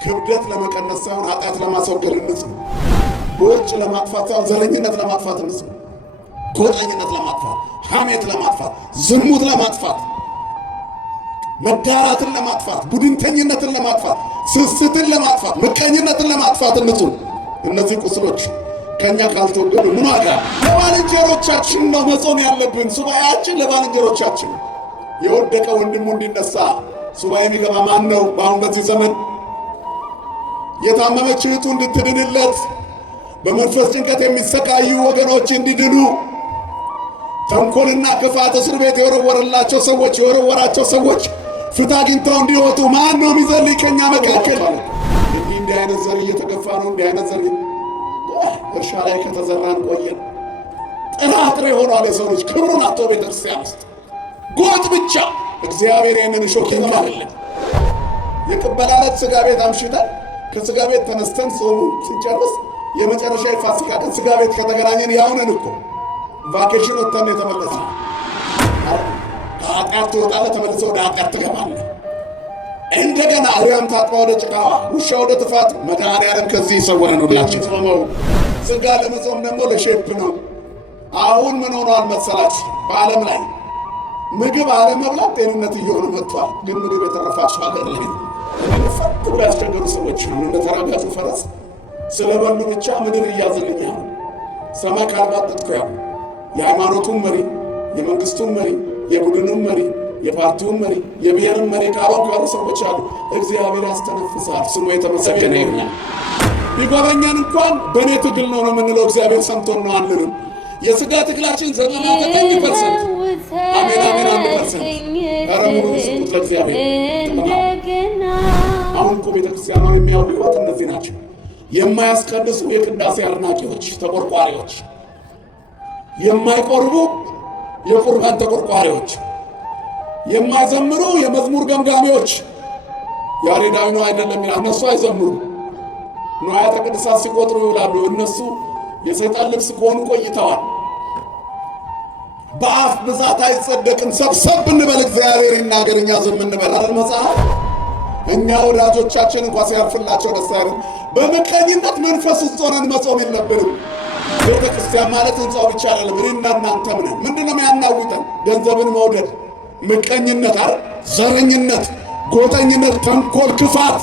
ክብደት ለመቀነስ ሳይሆን ኃጢአት ለማስወገድ እንጽኑ። ቦርጭ ለማጥፋት ሳይሆን ዘረኝነት ለማጥፋት እንጽኑ። ጎጠኝነት ለማጥፋት፣ ሐሜት ለማጥፋት፣ ዝሙት ለማጥፋት፣ መዳራትን ለማጥፋት፣ ቡድንተኝነትን ለማጥፋት፣ ስስትን ለማጥፋት፣ ምቀኝነትን ለማጥፋት እንጽኑ። እነዚህ ቁስሎች ከኛ ካልተወገዱ ምን ዋጋ? ለባልንጀሮቻችን ነው መጾም ያለብን። ሱባኤያችን ለባልንጀሮቻችን። የወደቀ ወንድሙ እንዲነሳ ሱባኤ የሚገባ ማን ነው? በአሁን በዚህ ዘመን የታመመች እህቱ እንድትድንለት፣ በመንፈስ ጭንቀት የሚሰቃዩ ወገኖች እንዲድኑ፣ ተንኮልና ክፋት እስር ቤት የወረወራቸው ሰዎች ፍትህ አግኝተው እንዲወጡ ማን ነው የሚጸልይ ከኛ መካከል? እንዲህ አይነት ዘር እየተገፋ ነው። እንዲህ አይነት ዘር እርሻ ላይ ከተዘራን ቆየን። ጥራጥሬ ሆኗል። የሰው ልጅ ክብሩን አጥቶ ቤተክርስቲያን ውስጥ ጎጥ ብቻ። እግዚአብሔር ይህንን እሾህ ይንቀልልን። የቅበላ ዕለት ስጋ ቤት አምሽተን ከስጋ ቤት ተነስተን ጾሙ ስንጨርስ የመጨረሻ የፋሲካ ቀን ስጋ ቤት ከተገናኘን ያውነን እኮ ቫኬሽን ወጥተን የተመለስን። ከኃጢአት ትወጣለህ፣ ተመልሰህ ወደ ኃጢአት ትገባለህ። እንደገና አርያም ታጥባ ወደ ጭቃዋ፣ ውሻ ወደ ጥፋት። መድኃኔዓለም ከዚህ ይሰወረን ሁላችን። ጾመው ስጋ ለመጾም ደግሞ ለሼፕ ነው። አሁን ምን ሆኗል መሰላችሁ? በዓለም ላይ ምግብ አለመብላት ጤንነት እየሆነ መጥቷል። ግን ምግብ የተረፋቸው ሀገር ላይ ፈት ብሎ ያስቸገሩ ሰዎች ነው። እንደተራጋጡ ፈረስ ስለበሉ ብቻ ምድር እያዘልኛ ነው። ሰማይ ካልባጠጥኩ ያው የሃይማኖቱን መሪ፣ የመንግስቱን መሪ፣ የቡድኑን መሪ፣ የፓርቲውን መሪ፣ የብሔርን መሪ ካሉ ሰዎች አሉ። እግዚአብሔር ያስተነፍሳል። ስሙ የተመሰገነ ይሁን። ቢጎበኛን እንኳን በእኔ ትግል ነው የምንለው። እግዚአብሔር ሰምቶን ነው አንልም። የሥጋ ትግላችን 99%። አሜን አሜን 1%። ኧረ ሙሉ ስጡት ለእግዚአብሔር። አሁን እኮ ቤተክርስቲያኗን የሚያውቁት እነዚህ ናቸው። የማያስቀድሱ የቅዳሴ አድናቂዎች፣ ተቆርቋሪዎች፣ የማይቆርቡ የቁርባን ተቆርቋሪዎች፣ የማይዘምሩ የመዝሙር ገምጋሚዎች። ያሬዳዊ ነው አይደለም ይላል። እነሱ አይዘምሩም። ንዋያተ ቅድሳት ሲቆጥሩ ይውላሉ። እነሱ የሰይጣን ልብስ ከሆኑ ቆይተዋል። በአፍ ብዛት አይጸደቅም። ሰብሰብ እንበል፣ እግዚአብሔር ይናገር፣ እኛ ዝም እንበል አይደል መጽሐፍ። እኛ ወዳጆቻችን እንኳን ሲያልፍላቸው ደስ አይልም። በምቀኝነት መንፈስ ውስጥ ሆነን መጾም የለብንም። ቤተ ክርስቲያን ማለት ሕንፃው ብቻ አይደለም። እኔና እናንተም ነን። ምንድነው የሚያናውጠን? ገንዘብን መውደድ፣ ምቀኝነት፣ ዘረኝነት፣ ጎጠኝነት፣ ተንኮል፣ ክፋት።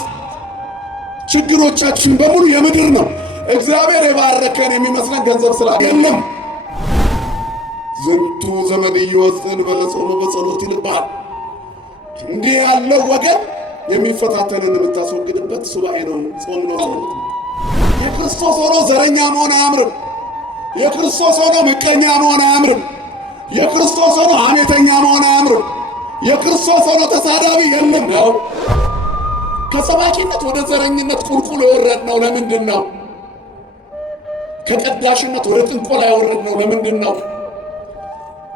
ችግሮቻችን በሙሉ የምድር ነው። እግዚአብሔር የባረከን የሚመስለን ገንዘብ ስላለም ዝንቱ ዘመን እየወፅን በለጾሙ በጸሎት ይልባል። እንዲህ ያለው ወገን የሚፈታተንን የምታስወግድበት ሱባኤ ነው፣ ጾም ነው፣ ጸሎት። የክርስቶስ ሆኖ ዘረኛ መሆን አያምርም። የክርስቶስ ሆኖ ምቀኛ መሆን አያምርም። የክርስቶስ ሆኖ ሐሜተኛ መሆን አያምርም። የክርስቶስ ሆኖ ተሳዳቢ የለም ነው። ከሰባኪነት ወደ ዘረኝነት ቁልቁል የወረድነው ለምንድን ነው? ከቀዳሽነት ወደ ጥንቆላ የወረድነው ለምንድን ነው?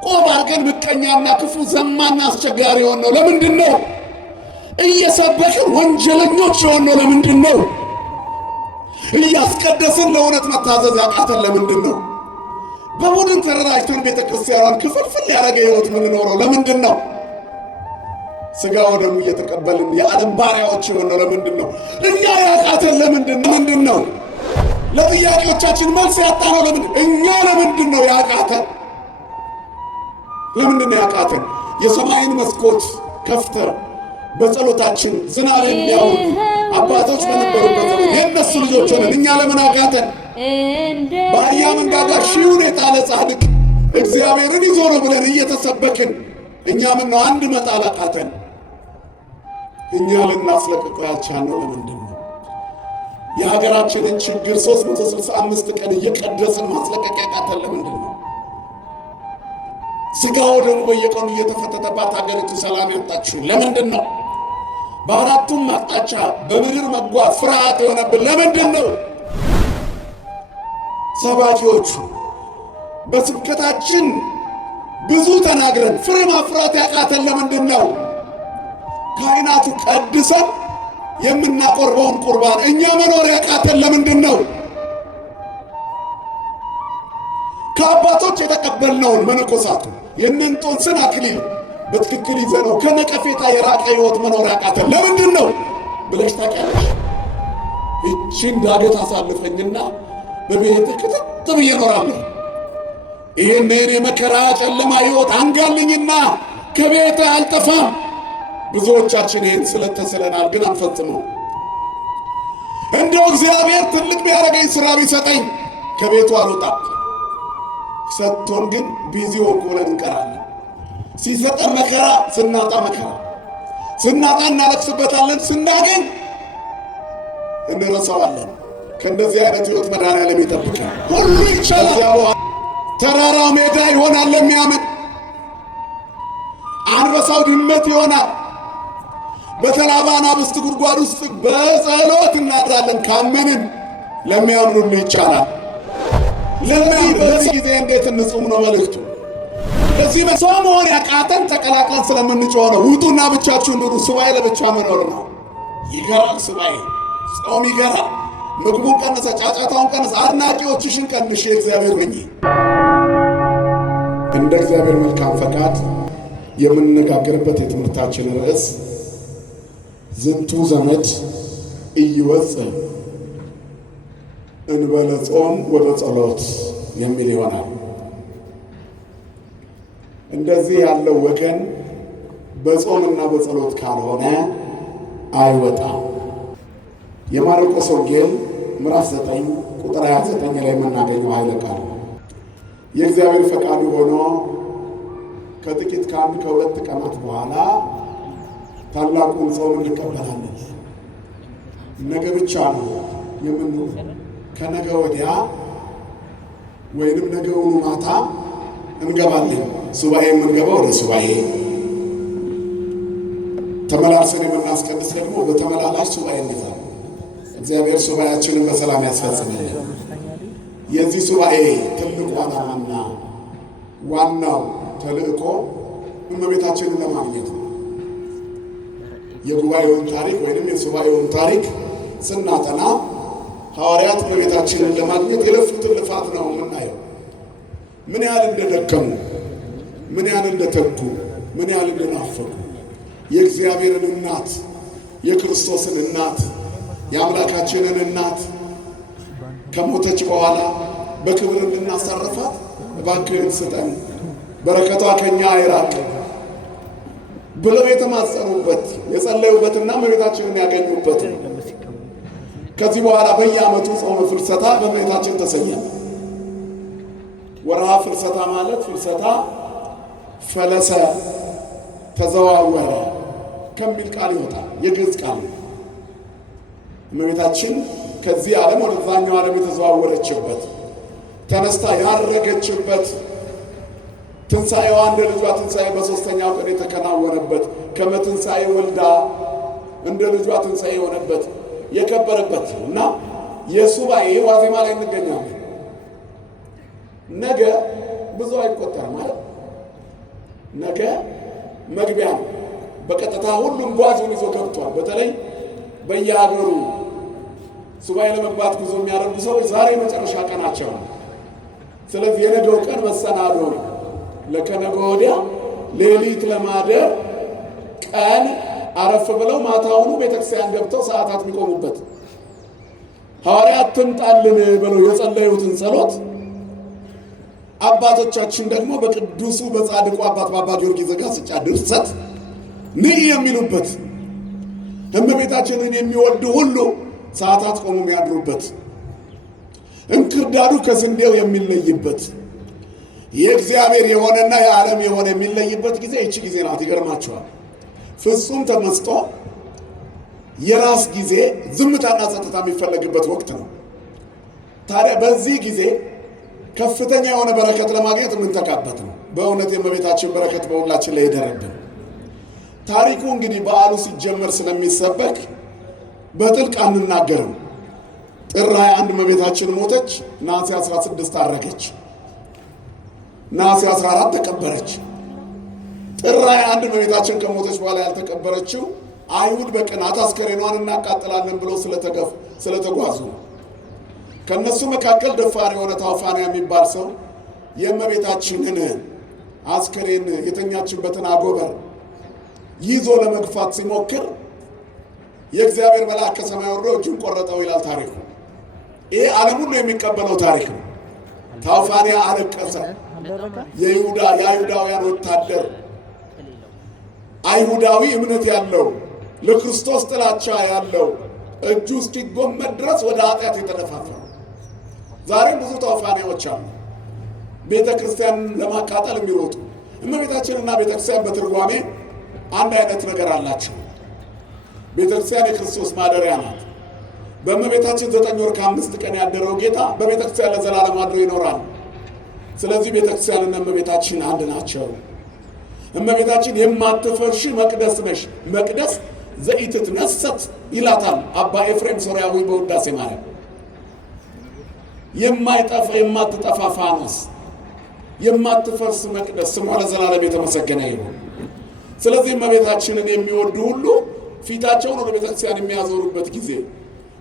ቆብ አድርገን ምቀኛና ክፉ ዘማና አስቸጋሪ የሆነው ለምንድን ነው? እየሰበክን ወንጀለኞች የሆነው ለምንድን ነው? እያስቀደስን ለእውነት መታዘዝ ያቃተን ለምንድን ነው? በቡድን ተደራጅተን ቤተ ክርስቲያኗን ክፍልፍል ያደረገ ሕይወት የምንኖረው ለምንድን ነው? ሥጋ ወደሙ እየተቀበልን የዓለም ባሪያዎች የሆነው ለምንድን ነው? እኛ ያቃተን ለምንድን ነው? ለጥያቄዎቻችን መልስ ያጣነው ለምንድን? እኛ ለምንድን ነው ያቃተን? ለምንድን ነው ያቃተን? የሰማይን መስኮት ከፍተ በጸሎታችን ዝናብ የሚያወርዱ አባቶች በነበሩበት ዘመን የእነሱ ልጆች ሆነን እኛ ለምን አቃተን? በአህያ መንጋጋ ሺውን የጣለ ጻድቅ እግዚአብሔርን ይዞ ነው ብለን እየተሰበክን እኛ ምን ነው አንድ መጣል አቃተን? እኛ ልናስለቅቀው ያልቻልነው ለምንድን ነው? የሀገራችንን ችግር 365 ቀን እየቀደስን ማስለቀቅ ያቃተን ለምንድን ነው? ሥጋ ወደሙ በየቀኑ እየተፈተተባት ሀገሪቱ ሰላም ያጣችው ለምንድን ነው? በአራቱም አቅጣጫ በምድር መጓዝ ፍርሃት የሆነብን ለምንድን ነው? ሰባኪዎቹ በስብከታችን ብዙ ተናግረን ፍሬ ማፍራት ያቃተን ለምንድን ነው? ካህናቱ ቀድሰን የምናቆርበውን ቁርባን እኛ መኖር ያቃተን ለምንድን ነው? ከአባቶች የተቀበልነውን መነኮሳቱ የእንጦንስን አክሊል በትክክል ይዘነው ከነቀፌታ የራቀ ሕይወት መኖር ያቃተን ለምንድን ነው ብለሽ ታውቂያለሽ? እቺን ዳገት አሳልፈኝና በቤትህ ክትት ብዬ እኖራለሁ። ይህንን የመከራ ጨለማ ሕይወት አንጋልኝና ከቤትህ አልጠፋም። ብዙዎቻችን ይህን ስለተስለናል፣ ግን አንፈጽመው። እንደው እግዚአብሔር ትልቅ ቢያደርገኝ ሥራ ቢሰጠኝ ከቤቱ አልወጣም። ሰጥቶን ግን ቢዚ ሆንኩ ብለን እንቀራለን። ሲሰጠን መከራ፣ ስናጣ መከራ፣ ስናጣ እናለቅስበታለን፣ ስናገኝ እንረሳዋለን። ከእንደዚህ አይነት ሕይወት መድኃኔዓለም ይጠብቃል። ሁሉ ይቻላል። ተራራው ሜዳ ይሆናል ለሚያምን፣ አንበሳው ድመት ይሆናል። በተራባ አናብስት ጉድጓድ ውስጥ በጸሎት እናድራለን ካመንን። ለሚያምኑ ሁሉ ይቻላል። በዚህ ጊዜ እንዴት እንጹም ነው መልእክቱ። ከዚህ ሰው መሆን ያቃተን ተቀላቅለን ስለምንጮህ ነው። ውጡና ብቻችሁን ኑሩ። ሱባኤ ለብቻ መኖር ነው። ይገራል። ሱባኤ ጾም ይገራል። ምግቡን ቀነሰ፣ ጫጫታውን ቀነሰ፣ አድናቂዎችሽን ቀንሽ። የእግዚአብሔር ሁኚ። እንደ እግዚአብሔር መልካም ፈቃድ የምንነጋገርበት የትምህርታችን ርዕስ ዝንቱ ዘመድ ኢይወጽእ እንበለ ጾም ወደ ጸሎት የሚል ይሆናል። እንደዚህ ያለው ወገን በጾምና በጸሎት ካልሆነ አይወጣም። የማርቆስ ወንጌል ምዕራፍ 9 ቁጥር 29 ላይ የምናገኘው ኃይለ ቃል የእግዚአብሔር ፈቃዱ ሆኖ ከጥቂት ከአንድ ከሁለት ቀናት በኋላ ታላቁን ጾም እንቀበላለን። ነገ ብቻ ነው የምንውል። ከነገ ወዲያ ወይንም ነገውኑ ማታ እንገባለን። ሱባኤ የምንገባው ወደ ሱባኤ ተመላልሰን የምናስቀድስ ደግሞ በተመላላሽ ሱባኤ እንገባለን። እግዚአብሔር ሱባኤያችንን በሰላም ያስፈጽምልን። የዚህ ሱባኤ ትልቁ ዓላማና ዋናው ተልእኮ እመቤታችንን ለማግኘት ነው። የጉባኤውን ታሪክ ወይንም የሱባኤውን ታሪክ ስናጠና ሐዋርያት እመቤታችንን ለማግኘት የለፉትን ልፋት ነው የምናየው። ምን ያህል እንደደከሙ፣ ምን ያህል እንደተጉ፣ ምን ያህል እንደናፈቁ የእግዚአብሔርን እናት የክርስቶስን እናት የአምላካችንን እናት ከሞተች በኋላ በክብር እንድናሳርፋት እባክህን ስጠን፣ በረከቷ ከኛ አይራቅ ብለው የተማጸኑበት የጸለዩበትና እመቤታችንን ያገኙበት። ከዚህ በኋላ በየዓመቱ ጾመ ፍልሰታ በእመቤታችን ተሰየመ። ወርሃ ፍልሰታ ማለት ፍልሰታ ፈለሰ ተዘዋወረ ከሚል ቃል ይወጣል። የግዕዝ ቃል ነው። እመቤታችን ከዚህ ዓለም ወደዛኛው ዓለም የተዘዋወረችበት፣ ተነስታ ያረገችበት፣ ትንሣኤዋ እንደ ልጇ ትንሣኤ በሦስተኛው ቀን የተከናወነበት፣ ከመትንሣኤ ወልዳ እንደ ልጇ ትንሣኤ የሆነበት የከበረበት እና የሱባኤ ዋዜማ ላይ እንገኛለን። ነገ ብዙ አይቆጠርም ማለት ነገ መግቢያ ነው። በቀጥታ ሁሉም ጓዙን ይዞ ገብቷል። በተለይ በየሀገሩ ሱባኤ ለመግባት ጉዞ የሚያደርጉ ሰዎች ዛሬ መጨረሻ ቀናቸው ነው። ስለዚህ የነገው ቀን መሰናዶ ነው። ለከነገ ወዲያ ሌሊት ለማደር ቀን አረፍ ብለው ማታውኑ ቤተክርስቲያን ገብተው ሰዓታት የሚቆሙበት ሐዋርያት ትምጣልን ብለው የጸለዩትን ጸሎት አባቶቻችን ደግሞ በቅዱሱ በጻድቁ አባት በአባ ጊዮርጊስ ዘጋስጫ ድርሰት ንኢ የሚሉበት እመቤታችንን የሚወዱ ሁሉ ሰዓታት ቆሙ የሚያድሩበት እንክርዳዱ ከስንዴው የሚለይበት የእግዚአብሔር የሆነና የዓለም የሆነ የሚለይበት ጊዜ ይቺ ጊዜ ናት። ይገርማችኋል። ፍጹም ተመስጦ የራስ ጊዜ ዝምታና ጸጥታ የሚፈለግበት ወቅት ነው። ታዲያ በዚህ ጊዜ ከፍተኛ የሆነ በረከት ለማግኘት የምንተካበት ነው። በእውነት የእመቤታችን በረከት በሁላችን ላይ ይደረብን። ታሪኩ እንግዲህ በዓሉ ሲጀመር ስለሚሰበክ በጥልቅ አንናገርም። ጥር 21 እመቤታችን ሞተች፣ ነሐሴ 16 አረገች፣ ነሐሴ 14 ተቀበረች። ጥር 21 እመቤታችን ከሞተች በኋላ ያልተቀበረችው አይሁድ በቅናት አስከሬኗን እናቃጥላለን ብለው ስለተጓዙ ነው። ከነሱ መካከል ደፋር የሆነ ታውፋንያ የሚባል ሰው የእመቤታችንን አስከሬን የተኛችበትን አጎበር ይዞ ለመግፋት ሲሞክር የእግዚአብሔር መልአክ ከሰማይ ወርዶ እጁን ቆረጠው ይላል ታሪኩ። ይሄ ዓለም ሁሉ የሚቀበለው ታሪክ ነው። ታውፋንያ አለቀሰ። የአይሁዳውያን ወታደር አይሁዳዊ እምነት ያለው ለክርስቶስ ጥላቻ ያለው እጁ እስኪጎመድ ድረስ ወደ ኃጢአት የተደፋፈረ ዛሬም ብዙ ታውፋንያዎች አሉ፣ ቤተ ክርስቲያንን ለማቃጠል የሚሮጡ። እመቤታችንና ቤተ ክርስቲያን በትርጓሜ አንድ አይነት ነገር አላቸው። ቤተ ክርስቲያን የክርስቶስ ማደሪያ ናት። በእመቤታችን 9 ወር ከ5 ቀን ያደረው ጌታ በቤተ ክርስቲያን ለዘላለም አድሮ ይኖራል። ስለዚህ ቤተ ክርስቲያንና እመቤታችን አንድ ናቸው። እመቤታችን የማትፈርሺ መቅደስ ነሽ፣ መቅደስ ዘኢትትነሰት ይላታል አባ ኤፍሬም ሶርያዊ በውዳሴ ማርያም። የማትጠፋ ፋኖስ፣ የማትፈርስ መቅደስ፣ ስሟ ለዘላለም የተመሰገነ ይሁን። ስለዚህ እመቤታችንን የሚወዱ ሁሉ ፊታቸውን ወደ ቤተ ክርስቲያን የሚያዞሩበት ጊዜ፣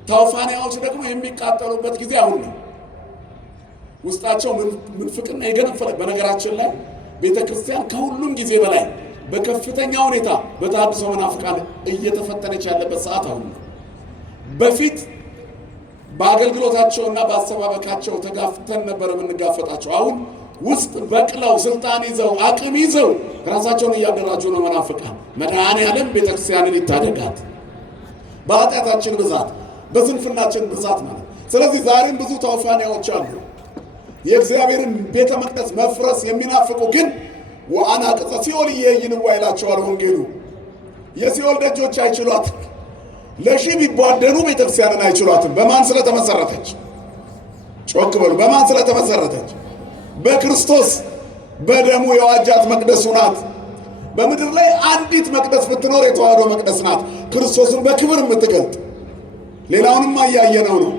ታውፋንያዎች ደግሞ የሚቃጠሉበት ጊዜ አሁን ነው። ውስጣቸው ምንፍቅና የገነፈለ። በነገራችን ላይ ቤተ ክርስቲያን ከሁሉም ጊዜ በላይ በከፍተኛ ሁኔታ በተሐድሶ መናፍቃን እየተፈተነች ያለበት ሰዓት አሁን ነው። በፊት በአገልግሎታቸውና በአሰባበካቸው ተጋፍተን ነበር የምንጋፈጣቸው። አሁን ውስጥ በቅለው ስልጣን ይዘው አቅም ይዘው ራሳቸውን እያደራጁ ነው መናፍቃን። መድኃኔዓለም ቤተ ክርስቲያንን ይታደጋት በኃጢአታችን ብዛት፣ በስንፍናችን ብዛት ማለት። ስለዚህ ዛሬም ብዙ ታውፋንያዎች አሉ የእግዚአብሔርን ቤተ መቅደስ መፍረስ የሚናፍቁ ግን ወአናቅጸ ሲኦል ይይንዋ ይላቸዋል ወንጌሉ። የሲኦል ደጆች አይችሏትም። ለሺህ ቢቧደኑ ቤተክርስቲያንን አይችሏትም። በማን ስለተመሰረተች? ጮክ በሉ። በማን ስለተመሰረተች? በክርስቶስ በደሙ የዋጃት መቅደሱ ናት። በምድር ላይ አንዲት መቅደስ ብትኖር የተዋህዶ መቅደስ ናት፣ ክርስቶስን በክብር የምትገልጥ። ሌላውንም እያየነው ነው።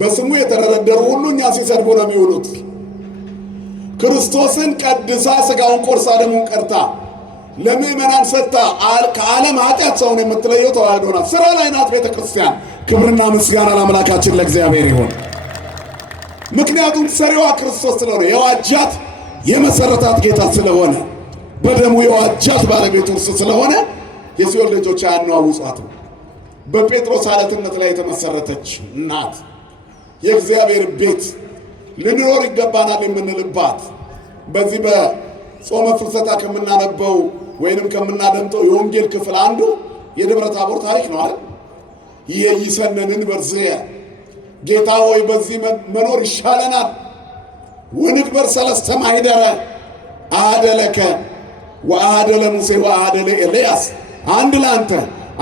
በስሙ የተደረደሩ ሁሉ እኛ ሲሰድቡ ነው የሚውሉት። ክርስቶስን ቀድሳ ስጋውን ቆርሳ ደሙን ቀርታ ለምእመናን ሰጥታ ከዓለም ኃጢአት ሰውን የምትለየው ተዋህዶ ናት። ስራ ላይ ናት ቤተ ክርስቲያን። ክብርና ምስጋና ለአምላካችን ለእግዚአብሔር ይሁን። ምክንያቱም ሰሪዋ ክርስቶስ ስለሆነ፣ የዋጃት የመሰረታት ጌታ ስለሆነ፣ በደሙ የዋጃት ባለቤቱ እርሱ ስለሆነ የሲኦል ልጆች አያነዋውጿትም። በጴጥሮስ አለትነት ላይ የተመሰረተች ናት። የእግዚአብሔር ቤት ልንኖር ይገባናል የምንልባት በዚህ በጾመ ፍልሰታ ከምናነበው ወይንም ከምናደምጠው የወንጌል ክፍል አንዱ የደብረ ታቦር ታሪክ ነው አይደል? ይሄ ይሰነንን በርዝየ ጌታ ሆይ በዚህ መኖር ይሻለናል። ወንግበር ሰለስተ ማኅደረ አሐደ ለከ ወአሐደ ለሙሴ ወአሐደ ለኤልያስ፣ አንድ ለአንተ፣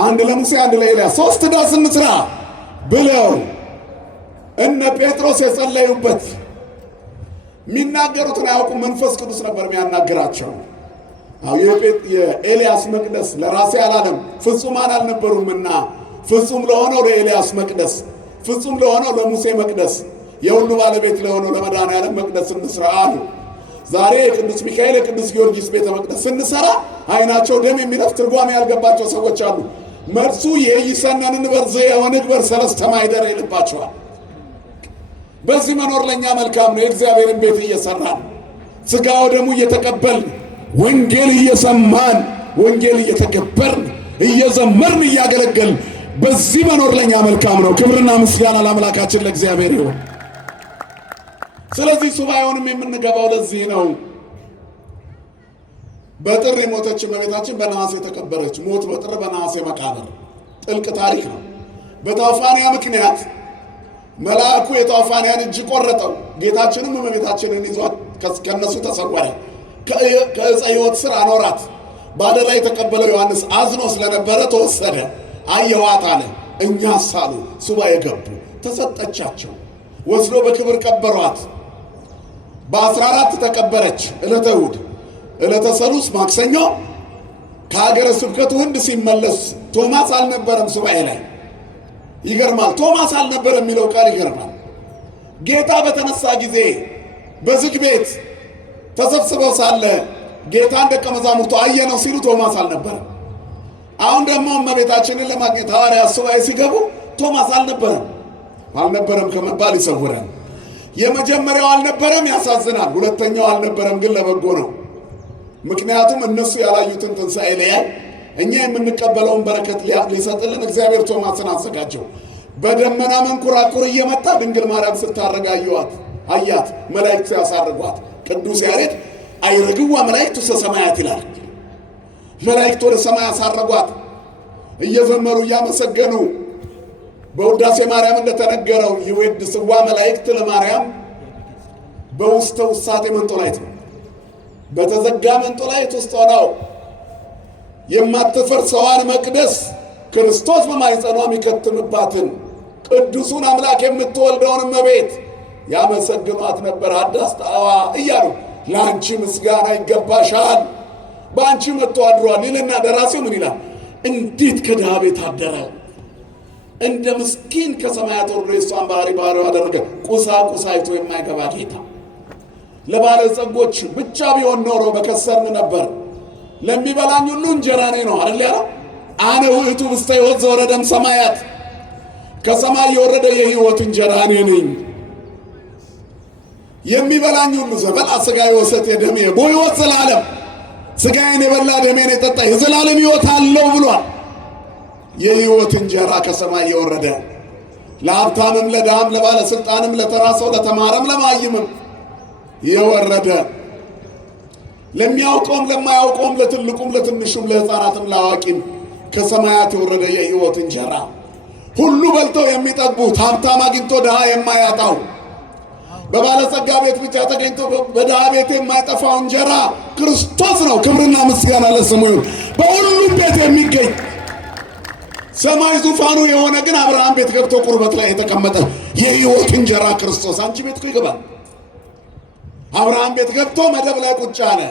አንድ ለሙሴ፣ አንድ ለኤልያስ፣ 3 ዳስ እንስራ ብለው እነ ጴጥሮስ የጸለዩበት። የሚናገሩትን አያውቁም። መንፈስ ቅዱስ ነበር የሚያናግራቸው። የኤልያስ መቅደስ ለራሴ አላለም፣ ፍጹማን አልነበሩምና ፍጹም ለሆነው ለኤልያስ መቅደስ፣ ፍጹም ለሆነው ለሙሴ መቅደስ፣ የሁሉ ባለቤት ለሆነው ለመድኃኔዓለም መቅደስ እንስራ አሉ። ዛሬ የቅዱስ ሚካኤል የቅዱስ ጊዮርጊስ ቤተ መቅደስ ስንሰራ አይናቸው ደም የሚነፍ ትርጓሜ ያልገባቸው ሰዎች አሉ። መልሱ የይሰነንን በርዝየ ወንግበር ሰለስተ ማኅደረ ይልባቸዋል። በዚህ መኖር ለኛ መልካም ነው። የእግዚአብሔርን ቤት እየሰራን ስጋው ደሙ እየተቀበልን ወንጌል እየሰማን ወንጌል እየተገበርን እየዘመርን እያገለገልን በዚህ መኖር ለኛ መልካም ነው። ክብርና ምስጋና ለአምላካችን ለእግዚአብሔር ይሁን። ስለዚህ ሱባኤውንም የምንገባው ለዚህ ነው። በጥር የሞተች እመቤታችን በነሐሴ ተቀበረች። ሞት በጥር በነሐሴ መቃብር ጥልቅ ታሪክ ነው። በታውፋንያ ምክንያት መልአኩ የታውፋንያን እጅ ቆረጠው። ጌታችንም እመቤታችንን ይዟት ከነሱ ተሰወረ። ከዕፀ ሕይወት ስር አኖራት። ባደራ የተቀበለው ዮሐንስ አዝኖ ስለነበረ ተወሰደ። አየኋት አለ። እኛስ አሉ ሱባኤ ገቡ። ተሰጠቻቸው። ወስዶ በክብር ቀበሯት። በ14 ተቀበረች። ዕለተ እሑድ፣ ዕለተ ሰሉስ ማክሰኞ ከሀገረ ስብከቱ ህንድ ሲመለስ ቶማስ አልነበረም ሱባኤ ላይ። ይገርማል። ቶማስ አልነበረም የሚለው ቃል ይገርማል። ጌታ በተነሳ ጊዜ በዝግ ቤት ተሰብስበው ሳለ ጌታን ደቀ መዛሙርቱ አየነው ሲሉ ቶማስ አልነበረም። አሁን ደግሞ እመቤታችንን ለማግኘት ሐዋርያት ሱባኤ ሲገቡ ቶማስ አልነበረም ከመባል ይሰውራል። የመጀመሪያው አልነበረም፣ ያሳዝናል። ሁለተኛው አልነበረም ግን ለበጎ ነው። ምክንያቱም እነሱ ያላዩትን ትንሣኤ ሊያይ እኛ የምንቀበለውን በረከት ሊሰጥልን እግዚአብሔር ቶማስን አዘጋጀው። በደመና መንኮራኩር እየመጣ ድንግል ማርያም ስታረጋዩዋት አያት፣ መላእክት ያሳርጓት። ቅዱስ ያሬድ አይረግዋ መላእክቱ ሰማያት ይላል። መላእክት ወደ ሰማይ ያሳረጓት እየዘመሩ እያመሰገኑ በውዳሴ ማርያም እንደተነገረው ይወድስዋ መላእክት ለማርያም በውስተ ውሳጤ መንጦላይት ነው። በተዘጋ መንጦላይት ውስጥ ሆነው የማትፈርሰዋን መቅደስ ክርስቶስ በማኅፀኗ የሚከትምባትን ቅዱሱን አምላክ የምትወልደውን እመቤት ያመሰግኗት ነበር። አዳስጣዋ እያሉ ለአንቺ ምስጋና ይገባሻል፣ በአንቺ መጥቶ አድሯል ይልና ደራሲው ምን ይላል? እንዴት ከድሃ ቤት አደረ፣ እንደ ምስኪን ከሰማያት ወርዶ የሷን ባህሪው አደረገ። ቁሳቁስ አይቶ የማይገባ ጌታ ለባለጸጎች ብቻ ቢሆን ኖሮ በከሰርን ነበር። ለሚበላኝ ሁሉ እንጀራ እኔ ነው አይደል ያለው? አነ ውእቱ ውስተ ሕይወት ዘወረደም ሰማያት፣ ከሰማይ የወረደ የሕይወት እንጀራ እኔ ነኝ። የሚበላኝ ሁሉ ዘበላ ሥጋዬ ወሰቴ ደሜ በሕይወት ዘላለም፣ ሥጋዬን የበላ ደሜን የጠጣ የዘላለም ሕይወት አለው ብሏል። የሕይወት እንጀራ ከሰማይ የወረደ ለሀብታምም ለድሃም ለባለስልጣንም ለተራ ሰው ለተማረም ለማይምም የወረደ ለሚያውቀውም ለማያውቀውም ለትልቁም ለትንሹም ለሕፃናትም ለአዋቂም ከሰማያት የወረደ የሕይወት እንጀራ ሁሉ በልተው የሚጠግቡት ሀብታም አግኝቶ ድሃ የማያጣው በባለጸጋ ቤት ብቻ ተገኝቶ በድሃ ቤት የማይጠፋው እንጀራ ክርስቶስ ነው። ክብርና ምስጋና ለስሙ ይሁን። በሁሉም ቤት የሚገኝ ሰማይ ዙፋኑ የሆነ ግን አብርሃም ቤት ገብቶ ቁርበት ላይ የተቀመጠ የሕይወት እንጀራ ክርስቶስ አንቺ ቤት እኮ ይገባል። አብርሃም ቤት ገብቶ መደብ ላይ ቁጭ አለ።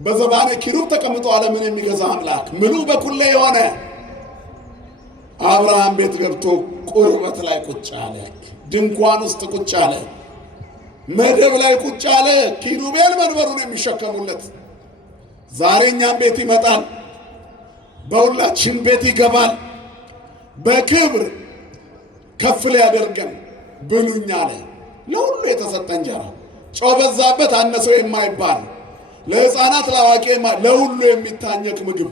በዘባነ ኪሩብ ተቀምጦ ዓለምን የሚገዛ አምላክ ምሉ በኩሌ የሆነ አብርሃም ቤት ገብቶ ቁርበት ላይ ቁጭ አለ። ድንኳን ውስጥ ቁጭ አለ። መደብ ላይ ቁጭ አለ። ኪሩቤል መንበሩን የሚሸከሙለት ዛሬ እኛም ቤት ይመጣል። በሁላችን ቤት ይገባል። በክብር ከፍ ሊያደርገን ብሉኝ አለ። ለሁሉ የተሰጠ እንጀራ ጨው በዛበት አነሰው የማይባል ለሕፃናት ለአዋቂ ለሁሉ የሚታኘክ ምግብ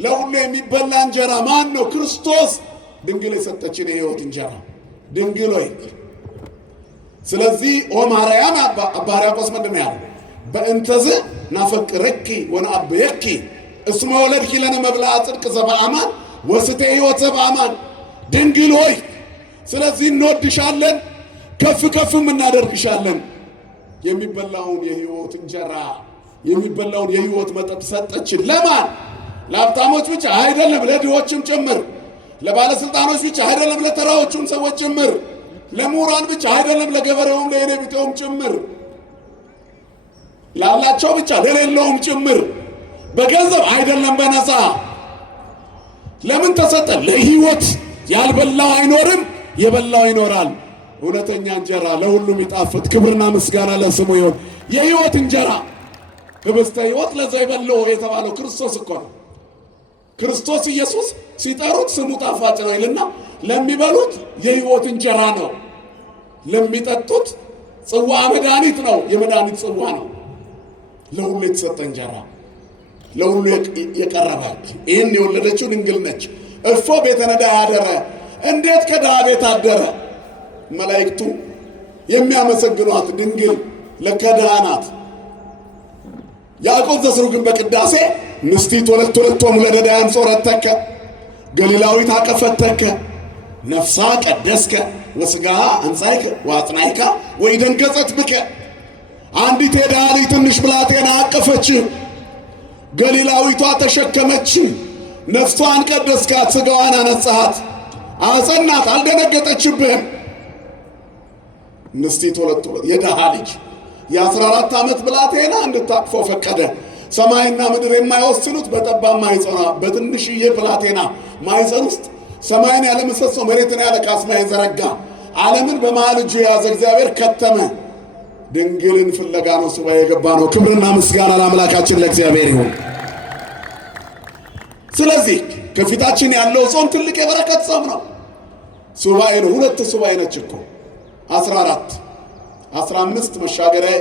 ለሁሉ የሚበላ እንጀራ ማን ነው? ክርስቶስ። ድንግል የሰጠችን የሕይወት እንጀራ ድንግል ሆይ። ስለዚህ ኦ ማርያም አባ ሕርያቆስ ምንድን ነው ያለው? በእንተዝ ናፈቅረኪ ወነአብየኪ እስመ ወለድኪ ለነ መብልዐ ጽድቅ ዘበአማን ወስተ ሕይወት ዘበአማን። ድንግል ሆይ ስለዚህ እንወድሻለን፣ ከፍ ከፍም እናደርግሻለን። የሚበላውን የሕይወት እንጀራ የሚበላውን የሕይወት መጠጥ ሰጠችን። ለማን? ለሀብታሞች ብቻ አይደለም፣ ለድሆችም ጭምር። ለባለስልጣኖች ብቻ አይደለም፣ ለተራዎቹም ሰዎች ጭምር። ለምሁራን ብቻ አይደለም፣ ለገበሬውም ለእኔ ቢጤውም ጭምር። ላላቸው ብቻ ለሌለውም ጭምር። በገንዘብ አይደለም፣ በነፃ። ለምን ተሰጠ? ለሕይወት። ያልበላው አይኖርም፣ የበላው ይኖራል። እውነተኛ እንጀራ ለሁሉም ይጣፍጥ። ክብርና ምስጋና ለስሙ ይሁን። የሕይወት እንጀራ ህብስተ ሕይወት ለዘይበልዑ የተባለው ክርስቶስ እኮ ነው። ክርስቶስ ኢየሱስ ሲጠሩት ስሙ ጣፋጭ ነው ይልና ለሚበሉት የሕይወት እንጀራ ነው፣ ለሚጠጡት ጽዋ መድኃኒት ነው፣ የመድኃኒት ጽዋ ነው። ለሁሉ የተሰጠ እንጀራ ለሁሉ የቀረበ። ይህን የወለደችው ድንግል ነች። እፎ ቤተ ነዳ ያደረ፣ እንዴት ከድሃ ቤት አደረ? መላእክቱ የሚያመሰግኗት ድንግል ለከድሃ ናት። ያዕቆብ ዘስሩግ በቅዳሴ ምስቲት ወለቶሙ ለነዳያን ጾረተከ ገሊላዊት አቀፈተከ ነፍሳ ቀደስከ ወስጋሃ አንጻይከ ወአጽናይከ ወይደንገጸት ብከ። አንዲት የድሃ ልጅ ትንሽ ብላቴና አቀፈች፣ ገሊላዊቷ ተሸከመች። ነፍሷን ቀደስካት፣ ስጋዋን አነጻሃት፣ አጸናት፣ አልደነገጠችብህም። ምስቲት ወለቶ የድሃ ልጅ የ14 ዓመት ብላቴና እንድታቅፈው ፈቀደ። ሰማይና ምድር የማይወስኑት በጠባብ ማኅፀኗ በትንሽዬ ብላቴና ማኅፀን ውስጥ ሰማይን ያለ ምሰሶ መሬትን ያለ ካስማ የዘረጋ ዓለምን በመሃል እጁ የያዘ እግዚአብሔር ከተመ። ድንግልን ፍለጋ ነው ሱባኤ የገባ ነው። ክብርና ምስጋና ለአምላካችን ለእግዚአብሔር ይሁን። ስለዚህ ከፊታችን ያለው ጾም ትልቅ የበረከት ጾም ነው። ሱባኤ ነው። 2 ሱባኤ ነች እኮ 14 15 መሻገሪያ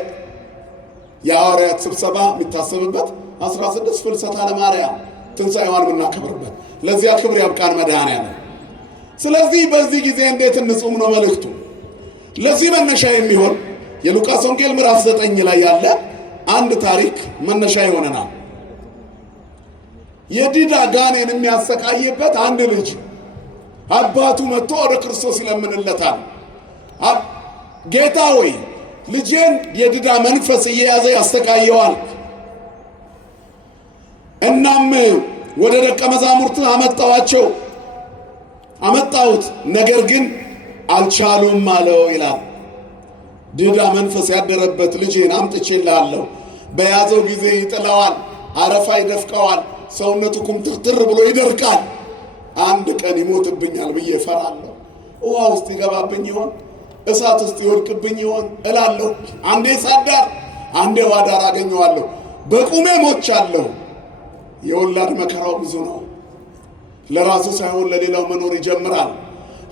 የሐዋርያት ስብሰባ የሚታሰብበት 16 ፍልሰታ ለማርያም ትንሣኤዋን የምናከብርበት ለዚያ ክብር ያብቃን መድኃኔዓለም። ስለዚህ በዚህ ጊዜ እንዴት እንጹም ነው መልእክቱ። ለዚህ መነሻ የሚሆን የሉቃስ ወንጌል ምዕራፍ 9 ላይ ያለ አንድ ታሪክ መነሻ ይሆነናል። የዲዳ ጋኔን የሚያሰቃይበት አንድ ልጅ አባቱ መጥቶ ወደ ክርስቶስ ይለምንለታል። ጌታ ሆይ ልጄን የዲዳ መንፈስ እየያዘ ያሰቃየዋል። እናም ወደ ደቀ መዛሙርት አመጣሁት፣ ነገር ግን አልቻሉም አለው ይላል። ዲዳ መንፈስ ያደረበት ልጄን አምጥቼልሃለሁ። በያዘው ጊዜ ይጥለዋል፣ አረፋ ይደፍቀዋል፣ ሰውነቱ ኩምትርትር ብሎ ይደርቃል። አንድ ቀን ይሞትብኛል ብዬ እፈራለሁ። ውሃ ውስጥ ይገባብኝ ይሆን? እሳት ውስጥ ይወድቅብኝ ይሆን እላለሁ። አንዴ ሳዳር አንዴ ዋዳር አገኘዋለሁ። በቁሜ ሞቻለሁ። የወላድ መከራው ብዙ ነው። ለራሱ ሳይሆን ለሌላው መኖር ይጀምራል።